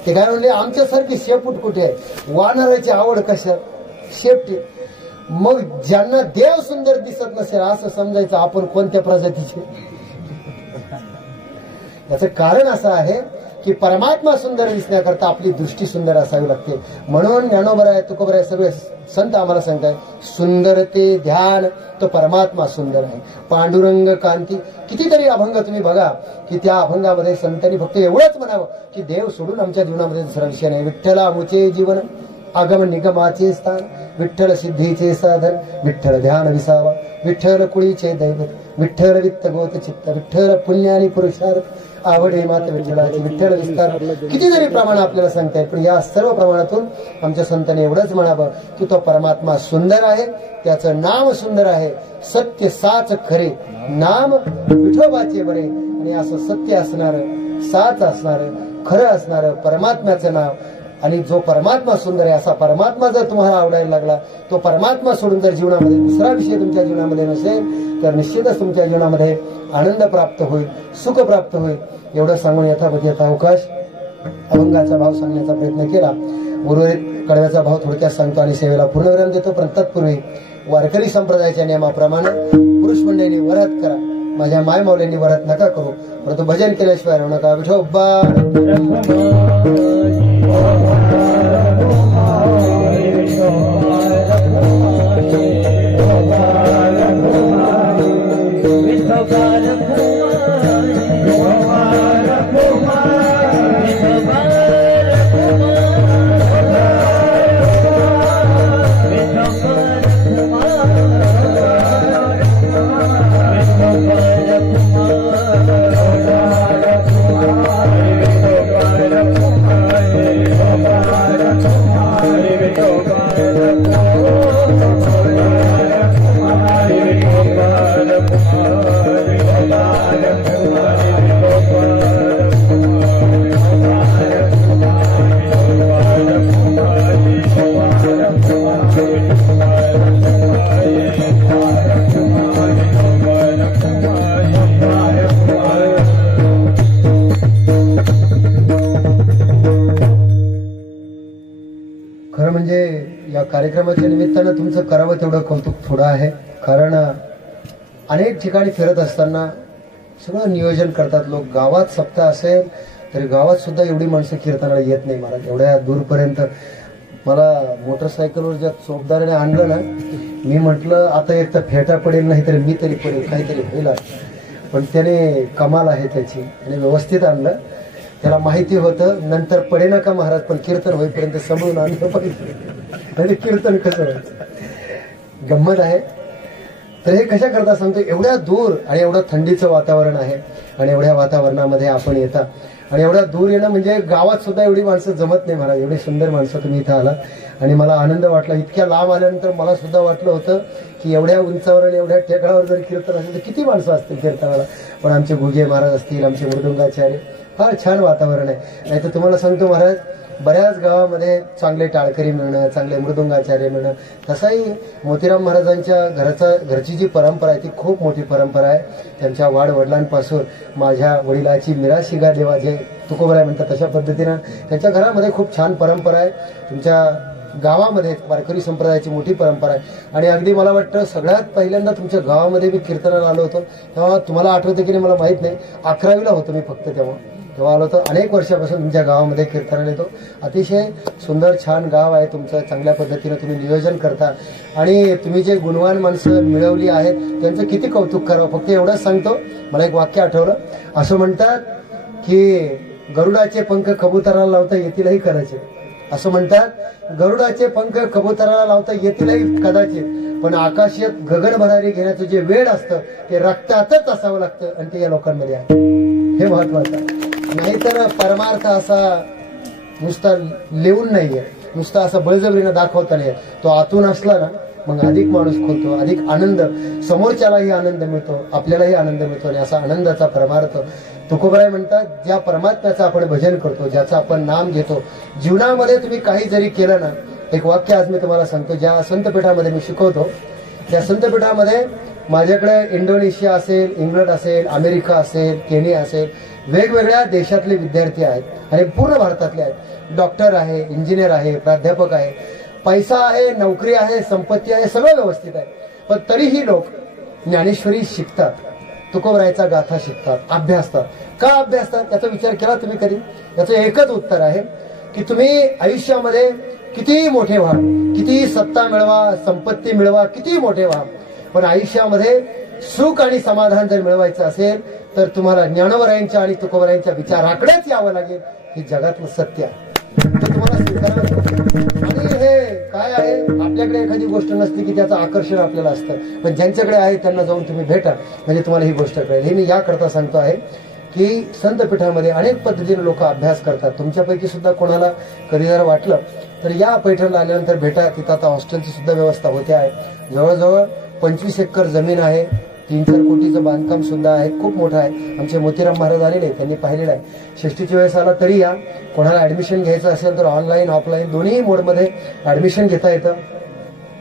ते काय म्हणले आमच्यासारखी शेपूट कुठे आहे? वानराची आवड कशा? शेपटी. मग ज्यांना देव सुंदर दिसत नसेल असं समजायचं आपण कोणत्या प्रजातीचे. याचं कारण असं आहे की परमात्मा सुंदर दिसण्याकरता आपली दृष्टी सुंदर असावी लागते. म्हणून ज्ञानोबराय तुकोबराय सगळे संत आम्हाला सांगताय सुंदर ते ध्यान तो परमात्मा सुंदर आहे. पांडुरंग कांती कितीतरी अभंग तुम्ही बघा की त्या अभंगामध्ये संतांनी फक्त एवढंच म्हणावं की देव सोडून आमच्या जीवनामध्ये दुसरा विषय नाही. विठ्ठला मुचे जीवन आगम निगमाचे स्थान, विठ्ठल सिद्धीचे साधन, विठ्ठल ध्यान विसावा, विठ्ठल कुळीचे दैवत, विठ्ठल वित्त गोत चित्त, विठ्ठल पुण्यानी पुरुषार्थ आवडे मात विठ्ठलाचे विठ्ठल विस्तार. किती जरी प्रमाण आपल्याला सांगता येईल पण या सर्व प्रमाणातून आमच्या संतांनी एवढंच म्हणावं की तो परमात्मा सुंदर आहे, त्याचं नाम सुंदर आहे. सत्य साच खरे नाम विठोबाचे बरे. आणि असं सत्य असणारं, साच असणारं, खरं असणारं परमात्म्याचं नाव आणि जो परमात्मा सुंदर आहे असा परमात्मा जर तुम्हाला आवडायला लागला, तो परमात्मा सोडून जर जीवनामध्ये दुसरा विषय तुमच्या जीवनामध्ये नसेल तर निश्चितच तुमच्या जीवनामध्ये आनंद प्राप्त होईल, सुख प्राप्त होईल. एवढं सांगून यथापती अवकाश अभंगाचा भाव सांगण्याचा प्रयत्न केला. उर्वरित कडव्याचा भाव थोडक्यात सांगतो आणि सेवेला पूर्णविराम देतो. पण तत्पूर्वी वारकरी संप्रदायाच्या नियमाप्रमाणे पुरुष मंडळींनी वरत करा, माझ्या माय माऊलींनी वरत नका करू, परंतु भजन केल्याशिवाय राहू नका. विठोबा कार्यक्रमाच्या निमित्तानं तुमचं करावं तेवढं कौतुक थोडं आहे. कारण अनेक ठिकाणी फिरत असताना सगळं नियोजन करतात लोक. गावात सप्ताह असेल तरी गावात सुद्धा एवढी माणसं कीर्तनाला येत नाही महाराज. एवढ्या दूरपर्यंत मला मोटरसायकलवर ज्या चोपदाराने आणलं ना, मी म्हटलं आता एक तर फेटा पडेल नाही तर मी तरी पडेल, काहीतरी होईल. पण त्याने कमाल आहे त्याची आणि व्यवस्थित आणलं. त्याला माहिती होतं नंतर पडे ना का महाराज पण कीर्तन होईपर्यंत समजून आणलं पाहिजे, आणि कीर्तन कसं व्हायचं. गंमत आहे. तर हे कशा करता सांगतो, एवढ्या दूर आणि एवढं थंडीचं वातावरण आहे आणि एवढ्या वातावरणामध्ये आपण येता आणि एवढ्या दूर येणं म्हणजे गावात सुद्धा एवढी माणसं जमत नाही महाराज. एवढी सुंदर माणसं तुम्ही इथं आला आणि मला आनंद वाटला. इतक्या लांब आल्यानंतर मला सुद्धा वाटलं होतं की एवढ्या उंचावर आणि एवढ्या टेकडावर जर कीर्तन असेल तर किती माणसं असतील कीर्तनाला. पण आमचे गुगे महाराज असतील, आमचे मृदुंगाचार्य, फार छान वातावरण आहे. नाही तर तुम्हाला सांगतो महाराज, बऱ्याच गावामध्ये चांगले टाळकरी मिळणं, चांगले मृदुंगाचार्य मिळणं. तसाही मोतीराम महाराजांच्या घरची जी परंपरा आहे ती खूप मोठी परंपरा आहे. त्यांच्या वाडवडिलांपासून माझ्या वडिलाची मिराशी गा देवा जे तुकोबराय म्हणतात तशा पद्धतीनं त्यांच्या घरामध्ये खूप छान परंपरा आहे. तुमच्या गावामध्ये वारकरी संप्रदायाची मोठी परंपरा आहे. आणि अगदी मला वाटतं सगळ्यात पहिल्यांदा तुमच्या गावामध्ये मी कीर्तनाला आलो होतो तेव्हा तुम्हाला आठवतं की नाही मला माहीत नाही, 11वीला होतो मी फक्त तेव्हा आलो होतो. अनेक वर्षापासून तुमच्या गावामध्ये कीर्तनाला येतो. अतिशय सुंदर छान गाव आहे तुमचं. चांगल्या पद्धतीनं तुम्ही नियोजन करता आणि तुम्ही जे गुणवान माणसं मिळवली आहेत त्यांचं किती कौतुक करावं. फक्त एवढंच सांगतो, मला एक वाक्य आठवलं. असं म्हणतात की गरुडाचे पंख कबुतराला लावता येतीलही कदाचित. असं म्हणतात गरुडाचे पंख कबुतराला लावता येतीलही कदाचित, पण आकाशात गगन भरारी घेण्याचं जे वेळ असतं ते रक्तातच असावं लागतं आणि ते या लोकांमध्ये आहे. हे महत्वाचं. नाहीतर परमार्थ असा नुसता लिहून नाहीये, नुसता असा बळजबरीनं दाखवता नाही. तो आतून असला ना मग अधिक माणूस खोलतो, अधिक आनंद, समोरच्यालाही आनंद मिळतो, आपल्यालाही आनंद मिळतो. आणि असा आनंदाचा परमार्थ तुकोबराय म्हणतात, ज्या परमात्म्याचं आपण भजन करतो, ज्याचं आपण नाम घेतो, जीवनामध्ये तुम्ही काही जरी केलं ना. एक वाक्य आज मी तुम्हाला सांगतो, ज्या संतपीठामध्ये मी शिकवतो त्या संतपीठामध्ये माझ्याकडे इंडोनेशिया असेल, इंग्लंड असेल, अमेरिका असेल, केनिया असेल, वेगवेगळ्या देशातले विद्यार्थी आहेत आणि पूर्ण भारतातले आहेत. डॉक्टर आहे, इंजिनियर आहे, प्राध्यापक आहे, पैसा आहे, नोकरी आहे, संपत्ती आहे, सगळं व्यवस्थित आहे, पण तरीही लोक ज्ञानेश्वरी शिकतात, तुकोबरायचा गाथा शिकतात, अभ्यासतात. का अभ्यासतात याचा विचार केला तुम्ही कधी? याचं एकच उत्तर आहे की तुम्ही आयुष्यामध्ये कितीही मोठे व्हा, कितीही सत्ता मिळवा, संपत्ती मिळवा, कितीही मोठे व्हा, पण आयुष्यामध्ये सुख आणि समाधान जर मिळवायचं असेल तर तुम्हाला ज्ञानोबरायांच्या आणि तुकोबरायांच्या विचाराकडेच यावं लागेल. हे जगातलं सत्य आहे, ते तुम्हाला स्वीकारावं लागेल. आणि हे काय आहे, आपल्याकडे एखादी गोष्ट नसली की त्याचं आकर्षण आपल्याला असतं, पण ज्यांच्याकडे आहे त्यांना जाऊन तुम्ही भेटा, म्हणजे तुम्हाला ही गोष्ट कळेल. हे मी याकरता सांगतो आहे की संतपीठामध्ये अनेक पद्धतीने लोक अभ्यास करतात. तुमच्यापैकी सुद्धा कोणाला कधी जर वाटलं तर या पैठणला आल्यानंतर भेटा, तिथं आता हॉस्टेलची सुद्धा व्यवस्था होते आहे. जवळजवळ 25 एकर जमीन आहे, 3-4 कोटीचं बांधकाम सुद्धा आहे, खूप मोठं आहे. आमचे मोतीराम महाराज आलेले, त्यांनी पाहिलेलं आहे. षष्टीच्या वेळेस आला तरी या. कोणाला ऍडमिशन घ्यायचं असेल तर ऑनलाईन ऑफलाईन दोन्ही मोडमध्ये ऍडमिशन घेता येतं.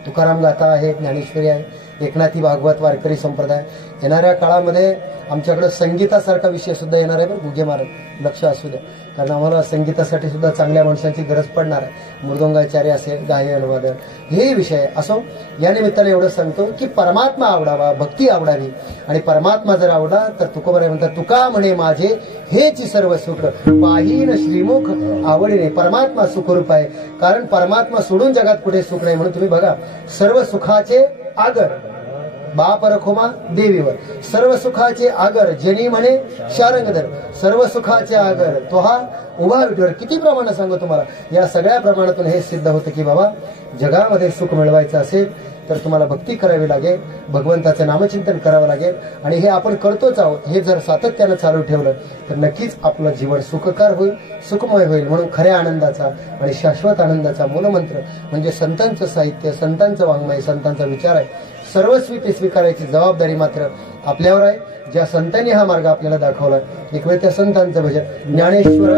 तुकाराम गाथा आहे, ज्ञानेश्वरी आहे, एकनाथी भागवत, वारकरी संप्रदाय. येणाऱ्या काळामध्ये आमच्याकडे संगीतासारखा विषय सुद्धा येणार आहे. गुगे महाराज लक्ष असू द्या, कारण आम्हाला संगीतासाठी सुद्धा चांगल्या माणसांची गरज पडणार आहे. मृदंगाचार्य असेल, गायन वादन, हे विषय असो. या निमित्ताने एवढं सांगतो की परमात्मा आवडावा, भक्ती आवडावी, आणि परमात्मा जर आवडा तर तुकोबराय म्हणतात, तुका म्हणे माझे हेच सर्व सुख, पाहीन श्रीमुख आवडीने. परमात्मा सुखरूप आहे, कारण परमात्मा सोडून जगात कुठे सुख नाही. म्हणून तुम्ही बघा, सर्व सुखाचे आगर बाप रखोमा देवीवर, सर्व सुखाचे आगर जनी म्हणे शारंगधर, सर्व सुखाचे आगर तो हा उभा विठवर. किती प्रमाण सांगू तुम्हाला, या सगळ्या प्रमाणातून हे सिद्ध होतं की बाबा जगामध्ये सुख मिळवायचं असेल तर तुम्हाला भक्ती करावी लागेल, भगवंताचं नामचिंतन करावं लागेल, आणि हे आपण करतोच आहोत. हे जर सातत्यानं चालू ठेवलं तर नक्कीच आपलं जीवन सुखकर होईल, सुखमय होईल. म्हणून खऱ्या आनंदाचा आणि शाश्वत आनंदाचा मूलमंत्र म्हणजे संतांचं साहित्य, संतांचं वाङ्मय, संतांचा विचार आहे. सर्वस्वी ते स्वीकारायची जबाबदारी मात्र आपल्यावर आहे. ज्या संतांनी हा मार्ग आपल्याला दाखवला, एक वेळ त्या संतांचं भजन ज्ञानेश्वर